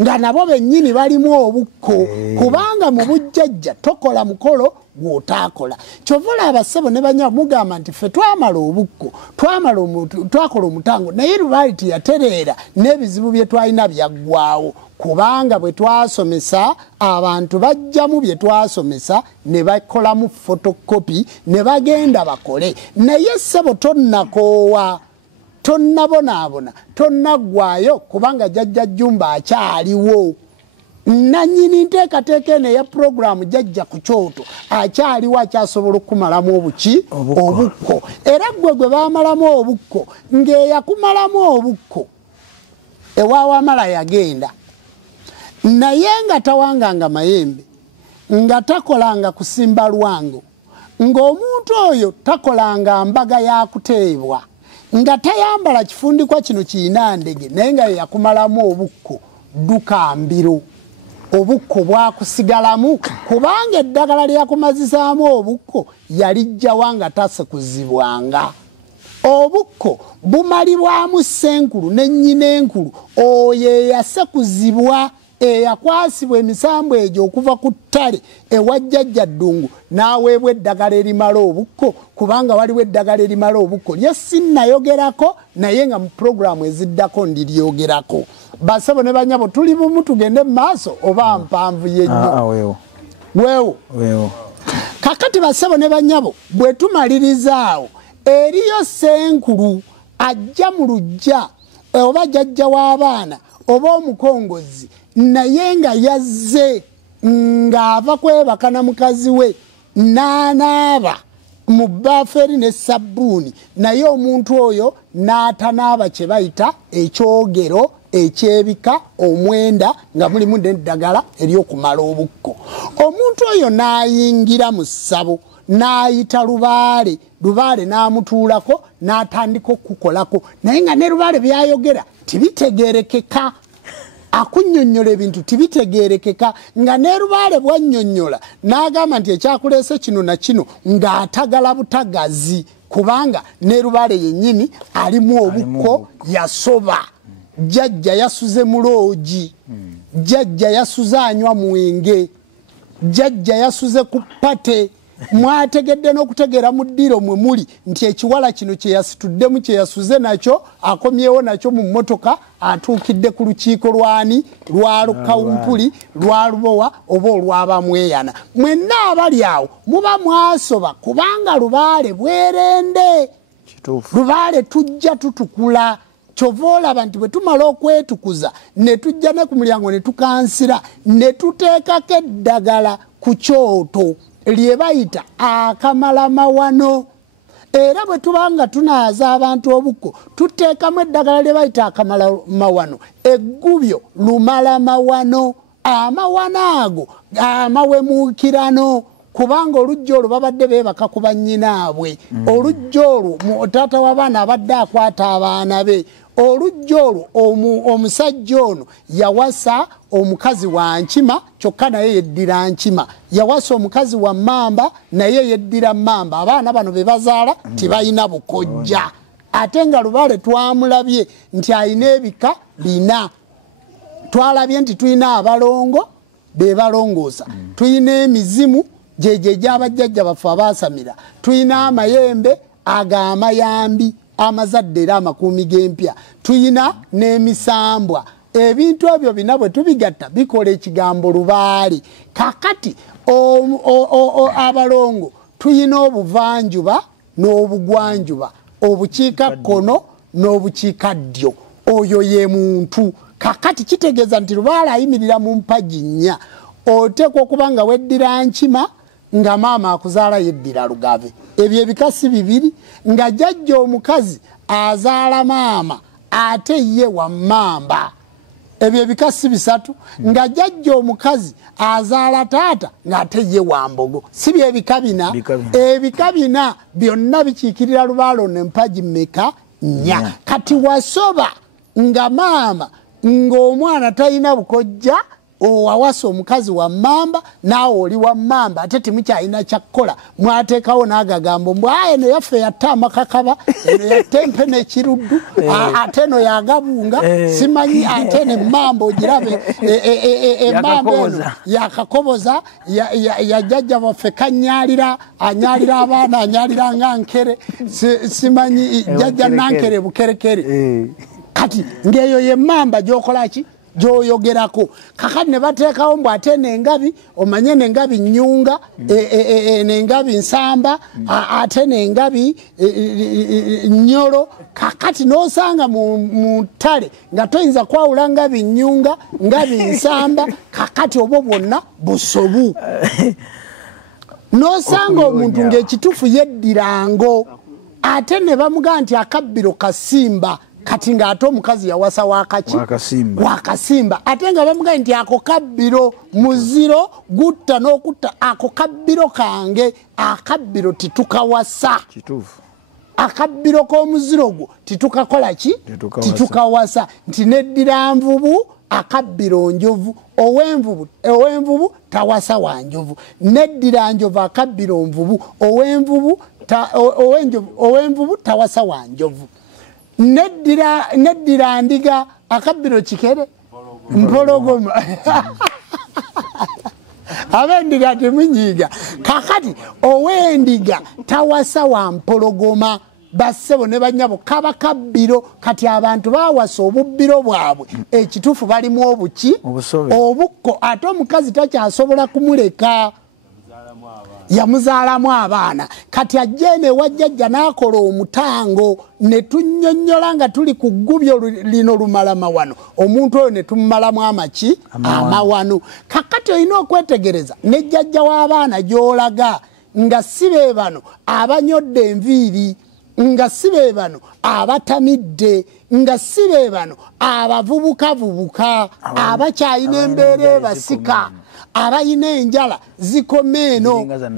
nga nabo bennyini balimu obukko, kubanga mu bujjajja tokola mukolo gw'otaakola. Kyova olaba ssebo ne bannyabo mugamba nti ffe twamala obukko, twakola omutango naye lubaali teyatereera n'ebizibu bye twalina byaggwaawo, kubanga bwe twasomesa abantu bajjamu bye twasomesa ne bakolamu fotokopi ne bagenda bakole. Naye ssebo tonnakoowa, tonnabonaabona, tonnaggwaayo kubanga jjajja Jjumba akyaliwo. Nannyini nteekateeka eno eya puroguramu jjajja ku kyoto akyaliwo, akyasobola okumalamu obukko. Era gwe baamalamu obukko ng'eyakumalamu obukko ewaawamala yagenda naye nga tawanganga mayembe, nga takolanga kusimba lwango, ng'omuntu oyo takolanga mbaga ya kuteebwa, nga tayambala kifundikwa kino kiyina ndege naye nga yakumalamu obukko dukambiro obukko bwakusigalamu kubanga eddagala lyakumazisaamu obukko yalijja wanga tasekuzibwanga obukko bumalibwamu senkulu n'ennyina enkulu oyo yasekuzibwa eyakwasibwa emisambo egyo okuva ku ttale ewajjajja ddungu n'aweebwa eddagala erimala obukko kubanga waliwo eddagala erimala obukko lye sinnayogerako naye nga mu puroguramu eziddako ndiryogerako basebo ne banyabo tuli bumu tugende mu maaso oba mpanvu yennyo weewo kakati basebo ne banyabo bwe tumalirizaawo eriyo senkulu ajja mu lujja oba jjajja w'abaana oba omukongozi naye nga yazze ng'ava kwebaka na mukazi we n'anaaba mu bbaafu eri ne sabbuuni naye omuntu oyo n'atanaaba kye bayita ekyogero ekyebika omwenda nga mulimu n'eddagala ery'okumala obukko omuntu oyo n'ayingira mu ssabo n'ayita lubaale n'amutuulako n'atandika okukolako naye nga ne lubaale byayogera tibitegeerekeka akunnyonnyola ebintu tibitegeerekeka nga ne lubaale bwannyonnyola n'agamba nti ekyakuleese kino na kino ng'atagala butagazi kubanga ne lubaale yennyini alimu obukko yasoba jjajja yasuze muloogi jjajja yasuze anywa mwenge jjajja yasuze ku ppate mwategedde n'okutegeera mu ddiiro mwe muli nti ekiwala kino kye yasituddemu kye yasuze nakyo akomyewo nakyo mu mmotoka atuukidde ku lukiiko lwani lwa lukawumpuli lwa lubowa oba olw'abamweyana mwenna abali awo muba mwasoba kubanga lubaale bwerende lubaale tujja tutukula kyova olaba nti bwe tumala okwetukuza ne tujja ne ku mulyango ne tukansira ne tuteekako eddagala ku kyoto lye bayita akamalamawano era bwe tubanga tunaaza abantu obukko tuteekamu eddagala lye bayita akamalamawano eggubyo lumalamawano amawano ago amawemuukirano kubanga olujja olwo babadde beebaka ku bannyinaabwe olujja olwo taata w'abaana abadde akwata abaana be olujja olwo omusajja ono yawasa omukazi wa nkima kyokka naye yeddira nkima yawasa omukazi wa mmamba naye yeddira mmamba abaana bano be bazaala tibalina bukojja ate nga lubaale twamulabye nti alina ebika bina twalabye nti tulina abalongo be balongoosa tulina emizimu jeje gy'abajjajja baffe abaasamira tulina amayembe ag'amayambi amazadde era amakuumi g'empya tuyina n'emisambwa ebintu ebyo bina bwe tubigatta bikola ekigambo lubaale kakati abalongo tuyina obuvanjuba n'obugwanjuba obukiikakkono n'obukiikaddyo oyo ye muntu kakati kitegeeza nti lubaale ayimirira mu mpagi nnya oteekwa okuba nga weddira nkima nga maama akuzaala yeddira lugave ebyo ebikasi bibiri nga jjajja omukazi azaala maama ate ye wa mmamba ebyo ebikasi bisatu nga jjajja omukazi azaala taata ng'ate ye wa mbogo si byebika bina ebika bina byonna bikiikirira lubaalo n'empagi mmeka nnya kati wasoba nga maama ng'omwana talina bukojja owawasa omukazi wa mmamba naawe oli wa mmamba ate temukyalina kyakkola mwateekawo n'agagambo mbw eno yaffe yatta amakakaba eno yatta empe n'ekiruddu ate eno yagabunga simanyi ate ne mmamba ogirabe emmamba eno yakakoboza yajjajja baffe kanyaalira anyaalira abaana anyaalira nga nkere simanyi jjajja nankere bukerekere kati ng'eyo ye mmamba gy'okolaki gyoyogerako kakati ne bateekawo mbw ate n'engabi omanye n'engabi nnyunga n'engabi nsamba ate n'engabi nnyolo kakati n'osanga mu ttale nga toyinza kwawula ngabi nnyunga ngabi nsamba kakati obwo bwonna busobu n'osanga omuntu ng'ekitufu yeddirango ate ne bamugaa nti akabbiro kasimba kati ng'ate omukazi yawasa wakasimba ate nga bamugaye nti ako kabbiro muziro gutta n'okutta ako kabbiro kange akabbiro titukawasa akabbiro k'omuziro gwo titukakola ki titukawasa nti neddira nvubu akabbiro njovu ow'envubu tawasa wa njovu neddira njovu akabbiro nvubu ow'envubu tawasa wa njovu neddira ndiga akabbiro kikere mpologoma abendiga temunyiga kakati ow'endiga tawasa wa mpologoma bassebo ne banyabo kaba kabbiro kati abantu bawasa obubbiro bwabwe ekitufu balimu obuki obukko ate omukazi takyasobola kumuleka yamuzaalamu abaana kati ajjene wajjajja n'akola omutango ne tunnyonnyola nga tuli ku ggubyo lino lumalama wano omuntu oyo ne tumumalamu amaki amawano kakati olina okwetegereza ne jjajja w'abaana gy'olaga nga si be bano abanyodde enviiri nga si be bano abatamidde nga si be bano abavubukavubuka abakyalina embeera ebasika abayina enjala zikomeeno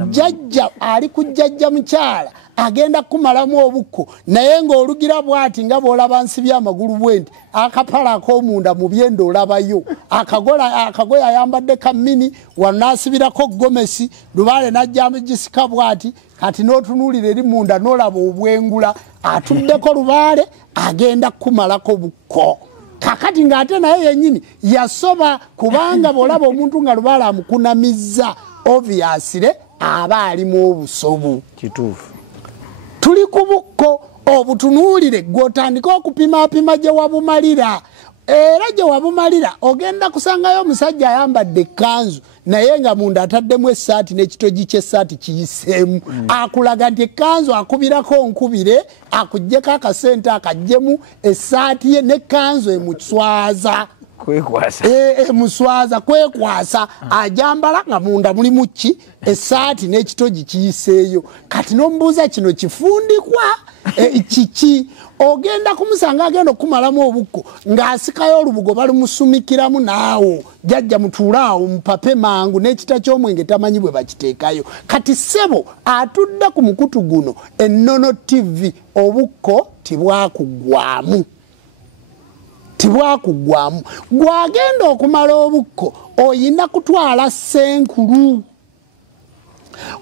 jjajja ali ku jjajja mukyala agenda kumalamu obukko naye ng'olugira bw'ati nga bw'olaba nsibya amagulu bwenti akapala ak'omunda mu byenda olabayo akagoye ayambadde kamini wanaasibirako gomesi lubaale najja gisika bw'ati kati n'otunuulira eri munda n'olaba obwengula atuddeko lubaale agenda kumalako bukko kakati ng'ate naye yennyini yasoba kubanga bw'olaba omuntu nga lubaale amukunamizza obviously aba alimu obusobu kituufu tuli ku bukko obutunuulire gw'otandika okupimaapima gye wabumalira era gye wabumalira ogenda kusangayo omusajja ayambadde ekkanzu naye nga munda ataddemu essaati n'ekitogi ky'essaati kiyiseemu akulaga nti ekkanzu akubirako nkubire akuggyeko akasente akaggyemu essaati ye n'ekkanzu emuswaza emuswaza kwekwasa ajambala nga munda mulimu ki essaati n'ekitogi kiyiseeyo kati n'omubuuza kino kifundikwa kiki ogenda kumusanga agenda okumalamu obukko ng'asikayo olubugo balumusumikiramu naawo jjajja mutuulaawo mupape mangu n'ekita ky'omwenge tamanyi bwe bakiteekayo kati ssebo atudde ku mukutu guno Ennono TV obukko tibwakuggwamu gwagenda okumala obukko oyina kutwala senkulu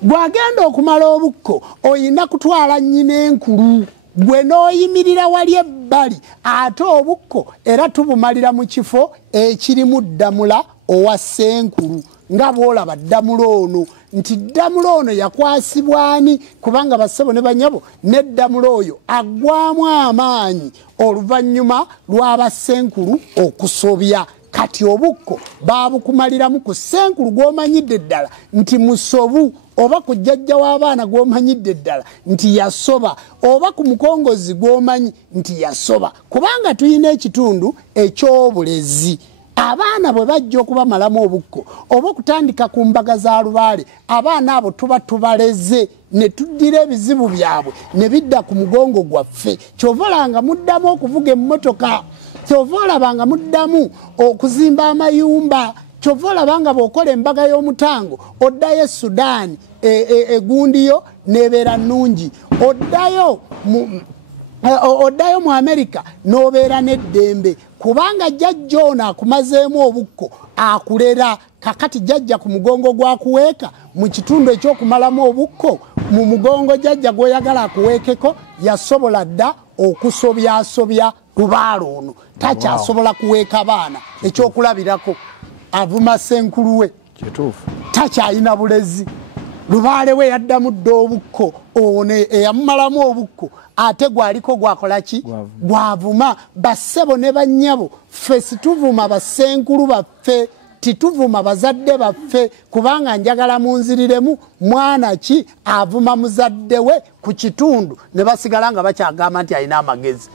gwagenda okumala obukko oyina kutwala nnyina enkulu gwe n'oyimirira wali ebbali ate obukko era tubumalira mu kifo ekirimu ddamula owa senkulu nga bw'olaba ddamula ono nti ddamula ono yakwasibwani kubanga bassebo ne banyabo n'eddamula oyo aggwamu amaanyi oluvannyuma lw'abasenkulu okusobya kati obukko baabukumaliramu ku senkulu gw'omanyidde ddala nti musobu oba ku jjajja w'abaana gw'omanyidde ddala nti yasoba oba ku mukongozi gw'omanyi nti yasoba kubanga tuyina ekitundu eky'obulezi abaana bwe bajja okubamalamu obukko oba okutandika ku mbaga za lubaale abaana abo tuba tubaleze ne tuddira ebizibu byabwe ne bidda ku mugongo gwaffe kyova olanga muddamu okuvuga emmotoka kyova olabanga muddamu okuzimba amayumba kyova olabanga bw'okola embaga y'omutango oddayo Sudaani egundiyo n'ebeera nnungi oddayo mu Amerika n'obeera n'eddembe kubanga jjajja ono akumazeemu obukko akulera kakati jjajja ku mugongo gwakuweeka mu kitundu ekyokumalamu obukko mu mugongo jjajja gw'oyagala akuweekeko yasobola dda okusobyasobya lubaale ono takyasobola kuweeka baana ekyokulabirako avuma senkulu we takyalina bulezi lubaale we yaddamu dda obukko ono eyamumalamu obukko ate gwaliko gwakola ki gwavuma bassebo ne bannyabo ffe situvuma basenkulu baffe tituvuma bazadde baffe kubanga njagala munziriremu mwana ki avuma muzadde we ku kitundu ne basigala nga bakyagamba nti alina amagezi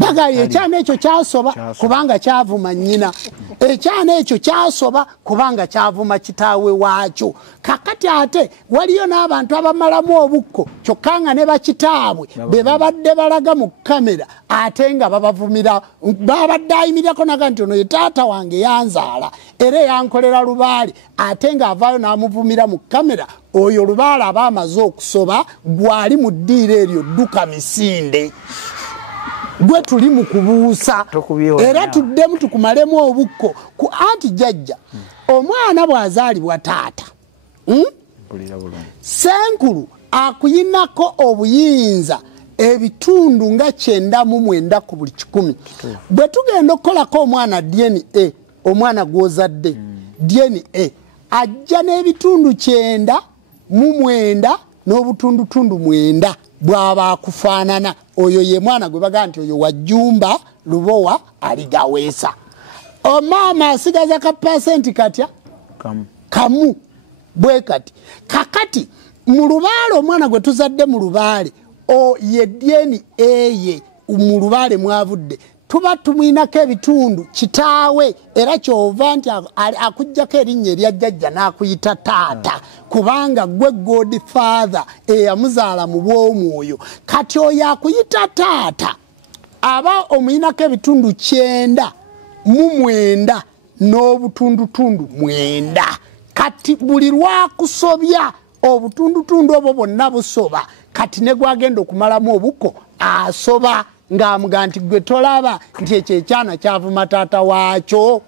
bagaye ekyana ekyo kyasoba kubanga kyavuma nnyina ekyana ekyo kyasoba kubanga kyavuma kitaawe waakyo. Kakati ate waliyo n'abantu abamalamu obukko kyokka nga ne bakitaabwe be babadde balaga mu kamera ate nga babavumira, babadde ayimirako naga nti ono ye taata wange yanzaala era yankolera Lubaale ate ng'avaayo n'amuvumira mu kamera. Oyo Lubaale aba amaze okusoba, gwali mu ddiiro eryo dduka misinde. Gwe tuli mu kubuusa era tuddemu tukumalemu obukko ku anti jjajja. Omwana bw'azaalibwa taata, senkulu akuyinako obuyinza ebitundu nga 99 ku buli 100. Bwe tugenda okukolako omwana DNA, omwana gw'ozadde DNA ajja n'ebitundu 99 n'obutundutundu 9 bw'aba akufaanana. Oyo ye mwana gwe baga nti oyo Wajjumba Lubowa aligaweesa. Omama asigaza ka percent katya kamu bwe kati. Kakati mu Lubaale omwana gwe tuzadde mu Lubaale ye DNA ye mu Lubaale mwavudde tuba tumwinako ebitundu kitaawe era kyova nti akujjako erinnya erya jjajja n'akuyita taata kubanga gwe Godfather eyamuzaala mu bw'omwoyo. Kati oyo akuyita taata aba omuyinako ebitundu 99 n'obutundutundu 9. Kati buli lwakusobya obutundutundu obwo bwonna busoba. Kati ne gwagenda okumalamu obukko asoba ng'amuga nti gwe tolaba nti ekyo ekyana kyavuma taata waakyo.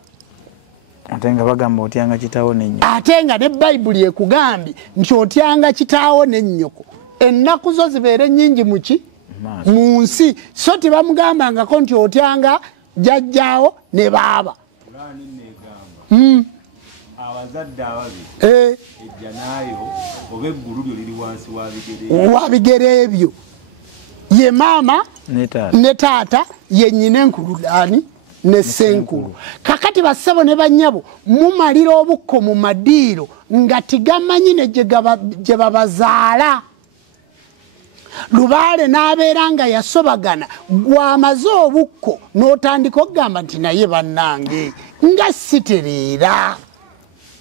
Ate nga bagamba otyanga kitaawo n'ennyoko. Ate nga ne Bayibuli ekugambye nti otyanga kitaawo n'ennyoko. Ennaku zo zibeere nnyingi muki mu nsi, so tibamugambangako nti otyanga jjajjaawo ne baaba. Abazadde ababiri ejja naayo oba eggulu lyo liri wansi wa bigere ebyo. Ye maama ne taata ye nnyina enkulu dani ne senkulu. Kakati bassebo ne bannyabo mumalira obukko mu madiiro nga tigamanyi ne gye babazaala. Lubaale n'abeera nga yasobagana gw'amaze obukko n'otandika okugamba nti naye bannange nga sitereera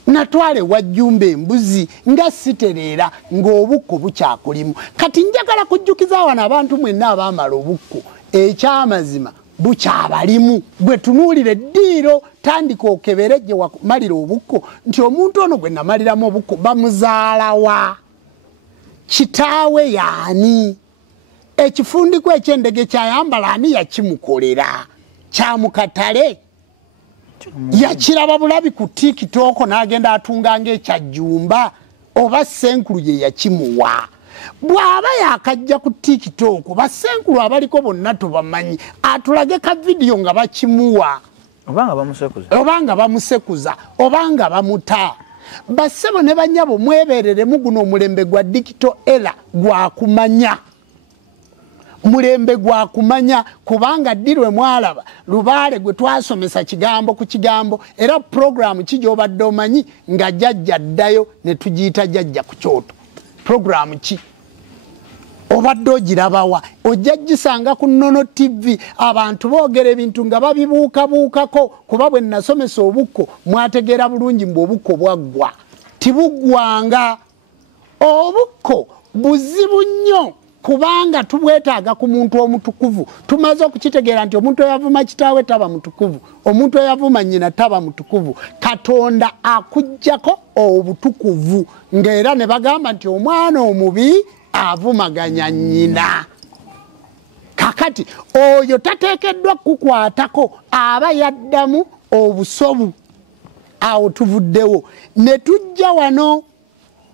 natwale Wajjumba embuzi nga sitereera ng'obukko bukyakulimu. Kati njagala kujjukiza wano abantu mwenna abaamala obukko ekyamazima bukyabalimu. Gwe tunuulire eddiiro tandika okebere gye wamalira obukko nti omuntu ono gwe namaliramu obukko bamuzaalawa, kitaawe yaani, ekifundiko eky'endege kyayambala ani yakimukolera, kyamukatale yakiraba bulabi ku TikTok n'agenda atunganga ekyajjumba oba senkulu ye yakimuwa. Bw'aba yakajja ku TikTok basenkulu abaliko bonna tubamanyi atulage ka video nga bakimuwa obanga bamusekuza obanga bamuta. Bassebo ne bannyabo mwebereremu guno omulembe gwa digital era gwakumanya. Mulembe gwa kumanya kubanga ddirwe mwalaba Lubaale gwe twasomesa kigambo ku kigambo era program kijobadde omanyi nga jjajja ddayo ne tugiyita jjajja ku kyoto. Program ki obadde ogirabawa? Ojja gisanga ku Nnono TV abantu boogera ebintu nga babibuukabuukako kuba bwe nasomesa obukko mwategeera bulungi mbu obukko bwaggwa. Tibuggwanga. Obukko buzibu nnyo kubanga tubwetaaga ku muntu omutukuvu. Tumaze okukitegeera nti omuntu eyavuma kitaawe taba mutukuvu, omuntu eyavuma nnyina taba mutukuvu. Katonda akujjako obutukuvu ng'era ne bagamba nti omwana omubi avumaganya nnyina. Kakati oyo tateekeddwa kukwatako aba yaddamu obusobu. Awo tuvuddewo ne tujja wano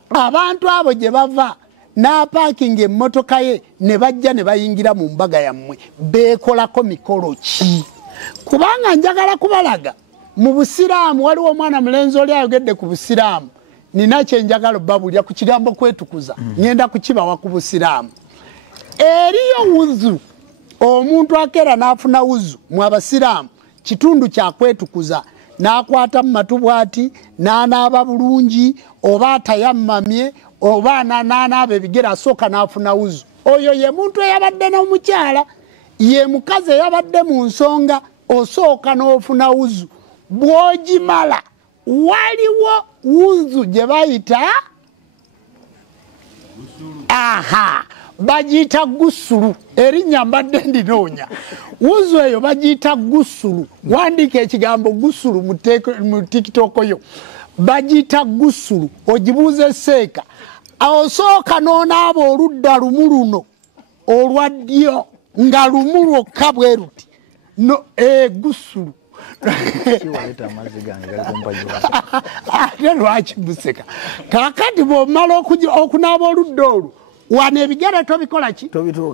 abantu abo gye bava n'apaakinga emmotoka ye ne bajja ne bayingira mu mbaga yammwe beekolako mikolo ki? Kubanga njagala kubalaga mu Busiraamu waliwo omwana mulenzi oli ayogedde ku Busiraamu. Nina kyenjagala babulya ku kigambo kwetukuza ngenda kukibawa ku Busiraamu. Eriyo wuzu omuntu akeera n'afuna wuzu mu Abasiraamu kitundu kya kwetukuza n'akwata mu matu bw'ati n'anaaba bulungi oba atayammamye oba n'anaaba ebigere asooka n'afuna wuzu. Oyo ye muntu eyabadde n'omukyala, ye mukazi eyabadde mu nsonga osooka n'ofuna wuzu. bw'ogimala waliwo wuzu gye bayita bagiyita gusulu. Erinnya mbadde ndinoonya. Wuzu eyo bagiyita gusulu. Wandiika ekigambo gusulu mu TikTok yo. Bagiyita gusulu. Ogibuuze Seeka. Osooka n'onaaba oludda lumu luno olwa ddyo nga lumu lwokka bwe luti. Gusulu. Ate lwaki buseka? Kaakati bw'omala okunaaba oludda olwo wano ebigere tobikola ki?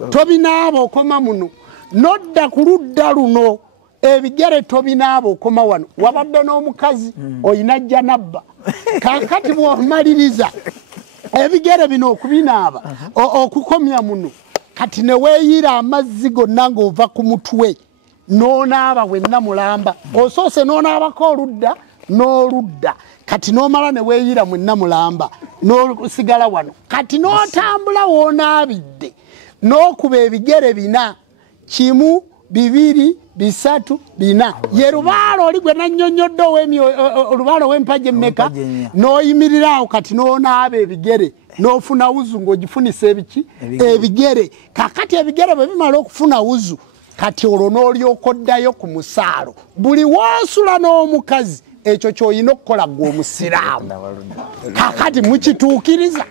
Tobinaaba okoma muno. Nodda ku ludda luno ebigere tobinaaba okoma wano. Wabadde n'omukazi oyina ajja nabba. Kaakati bw'omaliriza ebigere bino okubinaaba okukomya muno kati ne weeyiira amazzi gonna ng'ova ku mutwe n'onaaba wenna mulamba. Osoose n'onaabako oludda n'oludda kati n'omala ne weeyiira mwenna mulamba n'osigala wano kati n'otambula w'onaabidde n'okuba ebigere bina kimu bibiri bisatu bina ye lubaalo oli gwe nannyonnyodde olubaalo w'empagi emmeka n'oyimirira awo kati n'onaaba ebigere n'ofuna wuzu ng'ogifunisa ebiki ebigere. Kakati ebigere bwe bimala okufuna wuzu kati olwo n'olyoka oddayo ku musaalo. Buli w'osula n'omukazi ekyo ky'olina okukola gwe omusiraamu. Kakati mukituukiriza?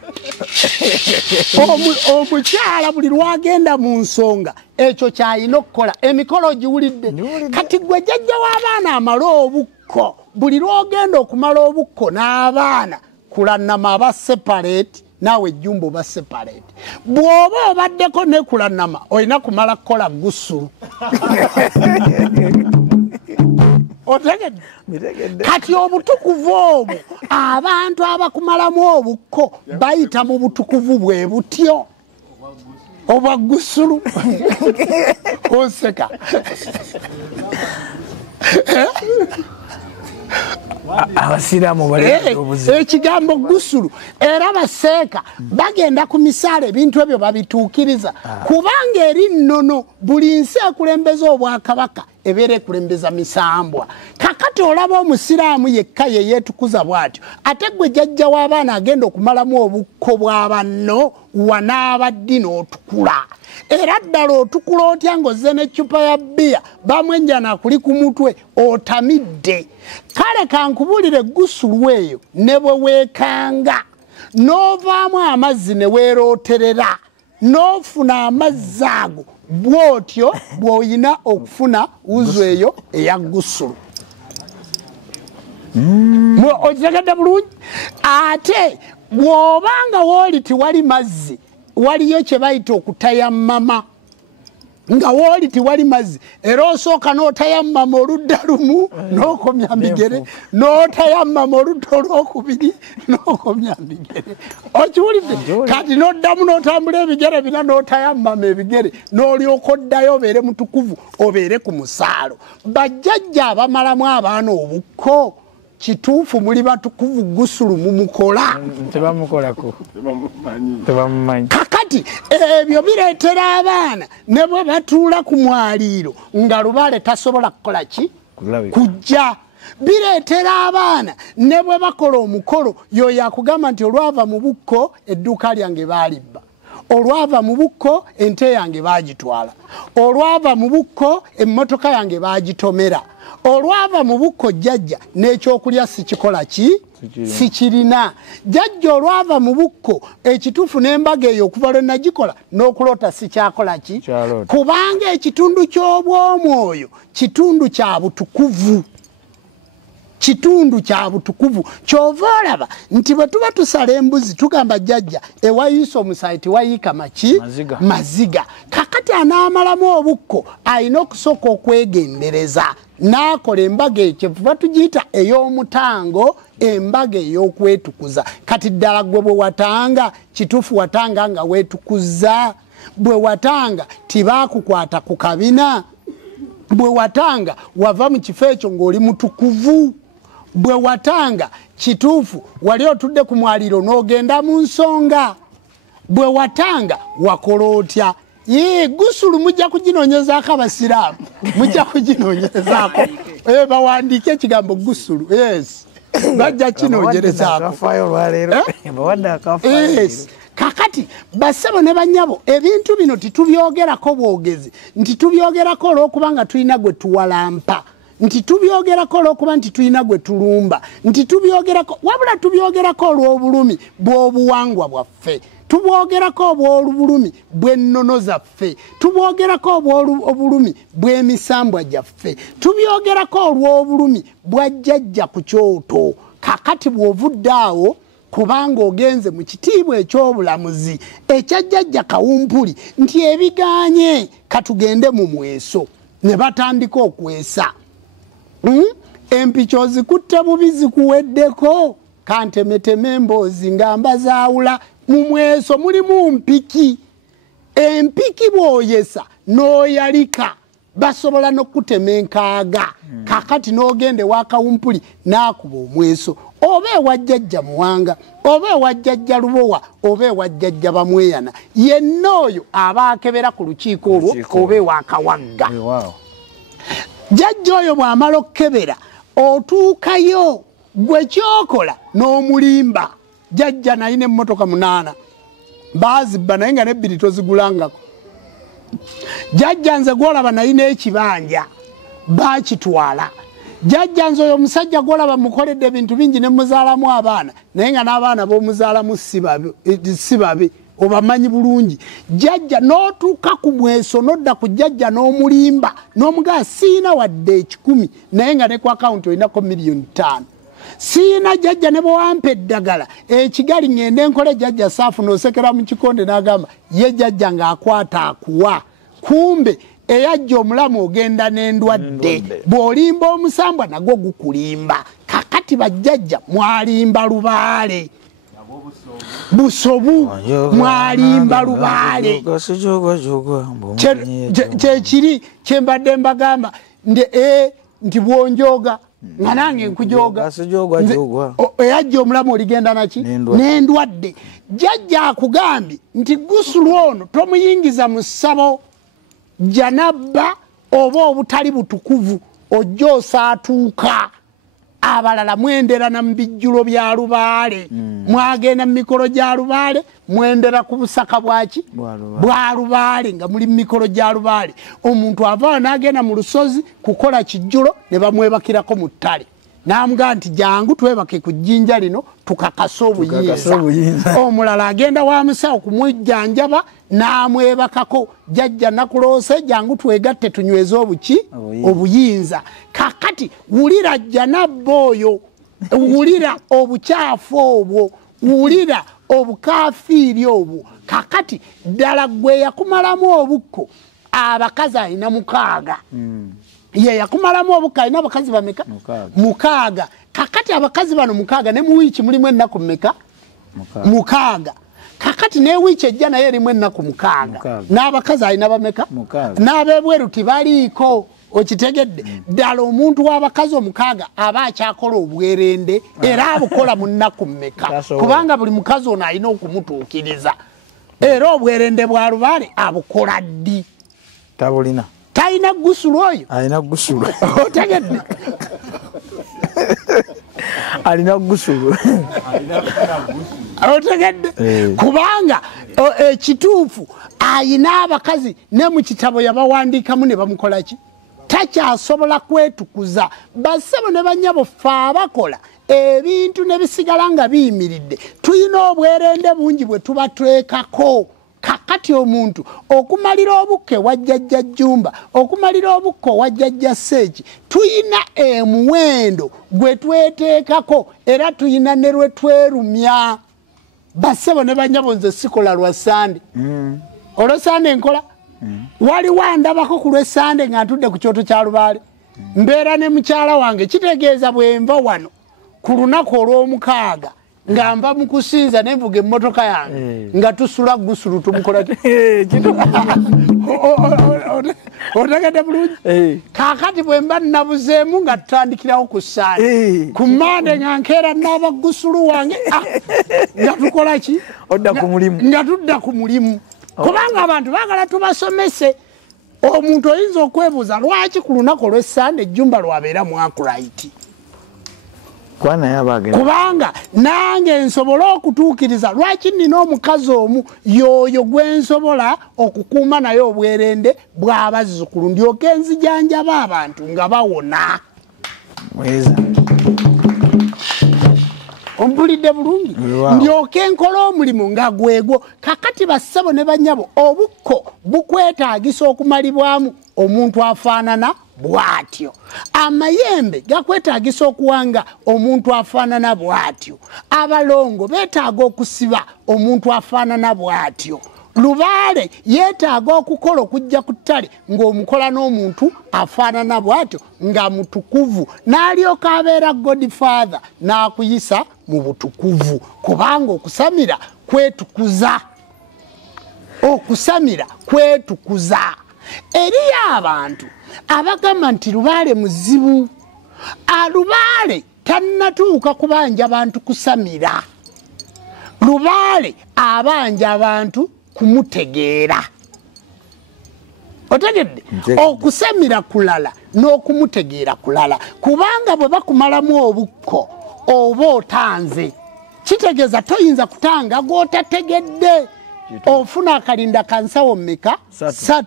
Omukyala buli lwagenda mu nsonga ekyo ky'alina okukola. Emikolo giwulidde. Kati gwe jjajja w'abaana amala obukko buli lwogenda okumala obukko n'abaana kulannama aba separate naawe ejjumba oba separate. Bw'oba obaddeko ne kulannama olina kumala kukola gusulu. Otegedde? Kati obutukuvu obwo abantu abakumalamu obukko bayita mu butukuvu bwe butyo obwa gusulu. Oseka. Abasiraamu bali obuzibu. Ekigambo gusulu era baseeka bagenda ku misaala ebintu ebyo babituukiriza kubanga eri nnono buli nsi ekulembeza obwakabaka ebeera ekulembeza misambwa. Kakati olaba omusiraamu yekka ye yeetukuza bw'atyo ate gwe jjajja w'abaana agenda okumalamu obukko bw'abanno wanaabaddi n'otukula. Era ddala otukula otya ng'ozze n'eccupa ya bbiya bamwenjana kuli ku mutwe otamidde. Kale kankubulire gusulu eyo ne bwe weekanga n'ovaamu amazzi ne weerooterera n'ofuna amazzi ago bw'otyo bw'oyina okufuna wuzu eyo eya gusulu. Okitegedde bulungi? Ate bw'obanga wooli tiwali mazzi waliyo kye bayita okutayammama. Nga wooli tiwali mazzi era osooka n'otayammama oludda lumu n'okomya mbigere n'otayammama oludda olwokubiri n'okomya mbigere. Okiwulidde? Kati n'oddamu n'otambula ebigere bina n'otayammama ebigere n'olyoka oddayo obeere mutukuvu obeere ku musaalo. Bajjajja abamalamu abaana obukko kituufu muli batukuvu gusulu mumukola? Tebamukolako. Tebamumanyi. Kakati ebyo bireetera abaana ne bwe batuula ku mwaliiro nga lubaale tasobola kukola ki? Kujja. Bireetera abaana ne bwe bakola omukolo y'oyo akugamba nti olwava mu bukko edduuka lyange baalibba. Olwava mu bukko ente yange baagitwala. Olwava mu bukko emmotoka yange baagitomera. Olwava mu bukko jjajja n'ekyokulya sikikola ki? Sikirina. Jjajja olwava mu bukko ekituufu n'embaga eyo okuva lwe nagikola n'okulota sikyakola ki? Kubanga ekitundu ky'obwomwoyo kitundu kya butukuvu. Kitundu kya butukuvu. Kyova olaba nti bwe tuba tusala embuzi tugamba jjajja ewayiisa omusaayi tewayiika maki? Maziga. Kakati anaamalamu obukko alina okusooka okwegendereza n'akola embaga ekyo kyevuba tugiyita ey'omutango, embaga ey'okwetukuza. Kati ddala gwe bwe watanga kituufu watanga nga weetukuza. Bwe watanga tibaakukwata ku kabina. Bwe watanga wava mu kifo ekyo ng'oli mutukuvu. Bwe watanga kituufu wali otudde ku mwaliiro n'ogenda mu nsonga. Bwe watanga wakola otya? Gusulu mujja kuginoonyezaako abasiraamu. Mujja kuginoonyezaako. Bawandiike ekigambo Gusulu. Yes. Bajja kinoonyerezaako. Yes. Kakati basebo ne banyabo ebintu bino titubyogerako bwogezi. Nti tubyogerako olw'okubanga tulina gwe tuwalampa. Nti tubyogerako olw'okuba nti tulina gwe tulumba. Nti tubyogerako wabula tubyogerako olw'obulumi bw'obuwangwa bwaffe. Tubwogerako obw'olubulumi bw'ennono zaffe. Tubwogerako obw'obulumi bw'emisambwa gyaffe. Tubyogerako olw'obulumi bwa jjajja ku kyoto. Kakati bw'ovudde awo kubanga ogenze mu kitiibwa eky'obulamuzi ekya jjajja Kawumpuli nti ebiganye katugende mu mweso ne batandika okwesa. Empicho zikutte bubi zikuweddeko kantemeteme emboozi ngamba zaawula. Mu mweso mulimu mpiki. Empiki bw'oyesa n'oyalika basobola n'okutema enkaaga. Kakati n'ogende wa Kawumpuli n'akuba omweso. Oba ewa jjajja Muwanga, oba ewa jjajja Lubowa, oba ewa jjajja Bamweyana. Yenna oyo aba akebera ku lukiiko olwo oba ewa Kawagga. Jjajja oyo bw'amala okkebera otuukayo gwe kyokola n'omulimba. Jjajja nalina emmotoka 8 baazibba naye nga n'ebbiri tozigulangako. Jjajja nze gwolaba nalina ekibanja baakitwala. Jjajja nze oyo omusajja gwolaba mukoledde ebintu bingi ne muzaalamu abaana naye nga n'abaana b'omuzaalamu si babe obamanyi bulungi. Jjajja n'otuuka ku mweso n'odda ku jjajja n'omulimba n'omugaa siina wadde 10 naye nga ne ku akawunti olinako $5,000,000. Siina jjajja ne bwampa eddagala ekigali ngende nkole jjajja saafu n'osekera mu kikonde n'agamba ye jjajja ng'akwata akuwa. Kumbe eyajja omulamu ogenda n'endwadde. Bw'olimba omusambwa nagwo gukulimba. Kakati bajjajja mwalimba Lubaale. Busobu mwalimba Lubaale. Kyekiri kyembadde mbagamba nti bwonjoga nga nange nkujoga. Eyajja omulamu oligenda naki? N'endwadde. Jjajja akugambye nti Gusulu ono tomuyingiza mu ssabo janabba oba obutali butukuvu ojja osaatuuka. Abalala mwendera na mbijjulo bya Lubaale. Mwagenda mu mikolo gya Lubaale mwendera ku busaka bwaki bwa Lubaale nga muli mikolo gya Lubaale. Omuntu ava n'agenda mu lusozi kukola kijjulo ne bamwebakirako mu ttale. N'amugaa nti jangu twebake ku jjinja lino tukakasa obuyinza. Omulala agenda wa musawo kumujjanjaba n'amwebakako. Jjajja nakuloose jangu twegatte tunyweze obuyinza. Kakati wulira janabba oyo, wulira obukyafu obwo, wulira obukafiiri obwo. Kakati ddala gwe yakumalamu obukko abakazi alina 6. Ye yakumalamu obukko alina abakazi bameka? 6. Kakati abakazi bano 6 ne mu wiiki mulimu ennaku mmeka? 6. Kakati ne wiiki ejja naye erimu ennaku 6. N'abakazi alina bameka? N'abebweru tibaliiko. Okitegedde ddala omuntu w'abakazi 6 aba akyakola obwerende era abukola mu nnaku mmeka? Kubanga buli mukazi ono alina okumutuukiriza. Era obwerende bwa Lubaale abukola ddi? Tabulina. Talina Gusulu oyo? Alina Gusulu. Otegedde? Alina Gusulu. Otegedde? Kubanga ekituufu ayina abakazi ne mu kitabo yabawandiikamu ne bamukola ki? Takyasobola kwetukuza. Bassebo ne bannyabo ffe abakola ebintu ne bisigala nga biyimiridde. Tulina obwerende bungi bwe tuba twekako. Kakati omuntu okumalira obukko ewa jjajja Jjumba, okumalira obukko ewa jjajja Sseeki, tuyina emuwendo gwe tweteekako era tuyina ne lwe twerumya. Bassebo ne bannyabo nze sikola lwa Sande. Olwo Sande nkola? Waliwo andabako ku lw'Essande nga ntudde ku kyoto kya Lubaale. Mbeera ne mukyala wange kitegeeza bwenva wano ku lunaku olw'omukaaga nga nva mu kusinza ne nvuga emmotoka yange nga tusula Gusulu tumukola otegedde bulungi. Kaakati bwe mba nnabuzeemu nga tutandikirawo ku Sande. Ku Mande nga nkeera n'aba Gusulu wange nga tukola ki? Odda ku mulimu. Nga tudda ku mulimu. kubanga abantu bagala tubasomese omuntu oyinza okwebuuza lwaki ku lunaku olw'Essande ejjumba lwabeera mu Arkwright kubanga nange nsobola okutuukiriza lwaki nina omukazi omu yoyo gwe nsobola okukuuma naye obwerende bw'abazzukulu ndyoke nzijanjaba abantu nga bawona ompulidde bulungi ndyoke nkola omulimu nga gwegwo kakati bassebo ne bannyabo obukko bukwetaagisa okumalibwamu omuntu afaanana bwatyo amayembe gakwetaagisa okuwanga omuntu afaanana bwatyo abalongo beetaaga okusiba omuntu afaanana bwatyo lubaale yeetaaga okukola okujja ku ttale ng'omukola n'omuntu afaanana bwatyo nga mutukuvu n'alyoka abeera godfather n'akuyisa mu butukuvu kubanga okusamira kwetukuza eriyo abantu abagamba nti lubaale muzibu lubaale tannatuuka kubanja abantu kusamira lubaale abanja abantu kumutegeera otegedde okusamira kulala n'okumutegeera kulala kubanga bwe bakumalamu obukko oba otanze kitegeeza toyinza kutanga g'otategedde ofuna akalinda kansawo mmeka 3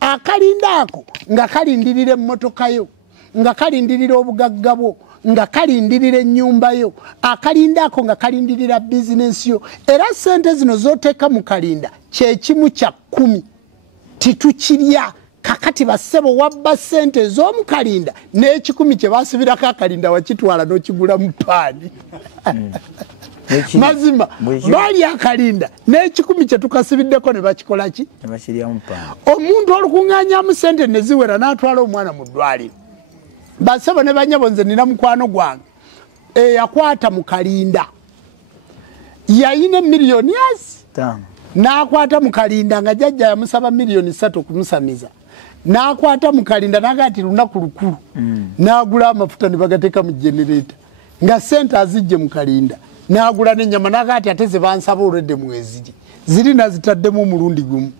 akalinda ako nga kalindirira emmotoka yo nga kalindirira obugagga bwo nga kalindirira ennyumba yo akalinda ako nga kalindirira bizinesi yo era sente zino zoteeka mu kalinda kyekimu kya 10 titukirya kakati bassebo wabba sente ez'omu kalinda n'ekikumi kye basibirako akalinda wakitwala n'okigula mu paani mazima bali akalinda n'ekikumi kye tukasibiddeko ne bakikola ki omuntu olukuŋŋaanyaamu sente ne ziwera n'atwala omwana mu ddwaliro bassebo ne bannyabo nze nina mukwano gwange eyakwata mu kalinda yayina miliyoni n'akwata mu kalinda nga jjajja yamusaba miliyoni 3 okumusamiza n'akwata mu kalinda naga ati lunaku lukulu n'agula amafuta ne bagateeka mu genereeta nga sente azijje mu kalinda n'agula n'ennyama naga ati ate ze bansaba olwedde mwezigi ziri nazitaddemu omulundi gumu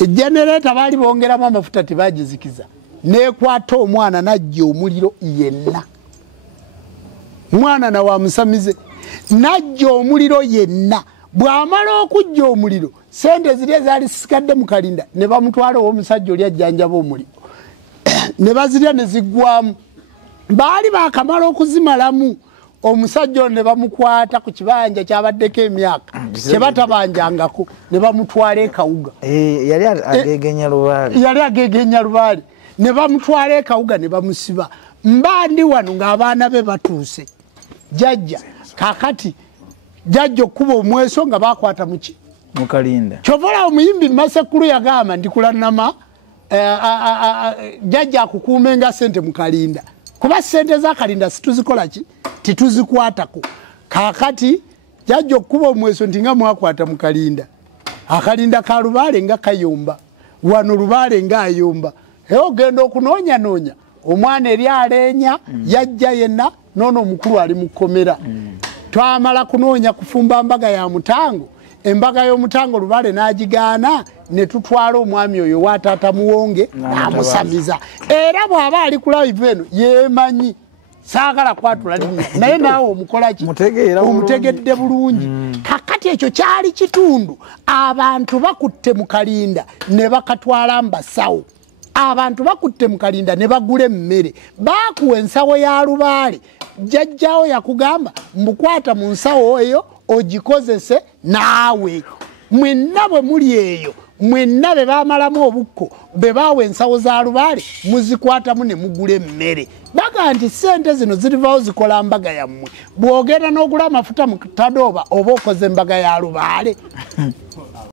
ejenereeta baali bongeramu amafuta tebagizikiza nekwata omwana najja omuliro yenna mwana na wamusamize najja omuliro yenna bw'amala okujja omuliro sente ziri ezaali sisikadde mu kalinda ne bamutwala ow'omusajja oli ajjanjaba omuliro ne bazirya ne ziggwamu baali baakamala okuzimalamu omusajja ono ne bamukwata ku kibanja kyabaddeko emyaka kye batabanjangako ne bamutwala ekawuga yali agegenya lubaale ne bamutwala ekawuga ne bamusiba mbandi wano ng'abaana be batuuse jjajja kakati jjajja okkuba omweso nga bakwata muki mukalinda kyovola omuyimbi Masekulu yagamba ndikulanama jjajja akukuumenga sente mukalinda kuba sente za kalinda situzikola ki tituzikwatako kakati jjajja okkuba omweso nti nga mwakwata mukalinda akalinda ka lubaale nga kayomba wano lubaale nga ayomba ogenda okunoonya omwana eri aleenya yajja yenna noono omukulu ali mu kkomera twamala kunoonya kufumba mbaga ya mutango embaga y'omutango lubaale n'agigaana ne tutwala omwami oyo wa taata muwonge n'amusamiza era bw'aba ali ku live eno yeemanyi saagala kwatula linnya naye naawe omukola ki omutegedde bulungi kakati ekyo kyali kitundu abantu bakutte mu kalinda ne bakatwala mbasawo abantu bakutte mu kalinda ne bagula emmere baakuwa ensawo ya lubaale jjajjawo yakugamba mbukwata mu nsawo eyo ogikozese naawe mwenna bwe muli eyo mwenna be baamalamu obukko be baawa ensawo za lubaale muzikwatamu ne mugula emmere baga nti sente zino zirivaawo zikola mbaga yammwe bw'ogenda n'ogula amafuta mu tadooba oba okoze embaga ya lubaale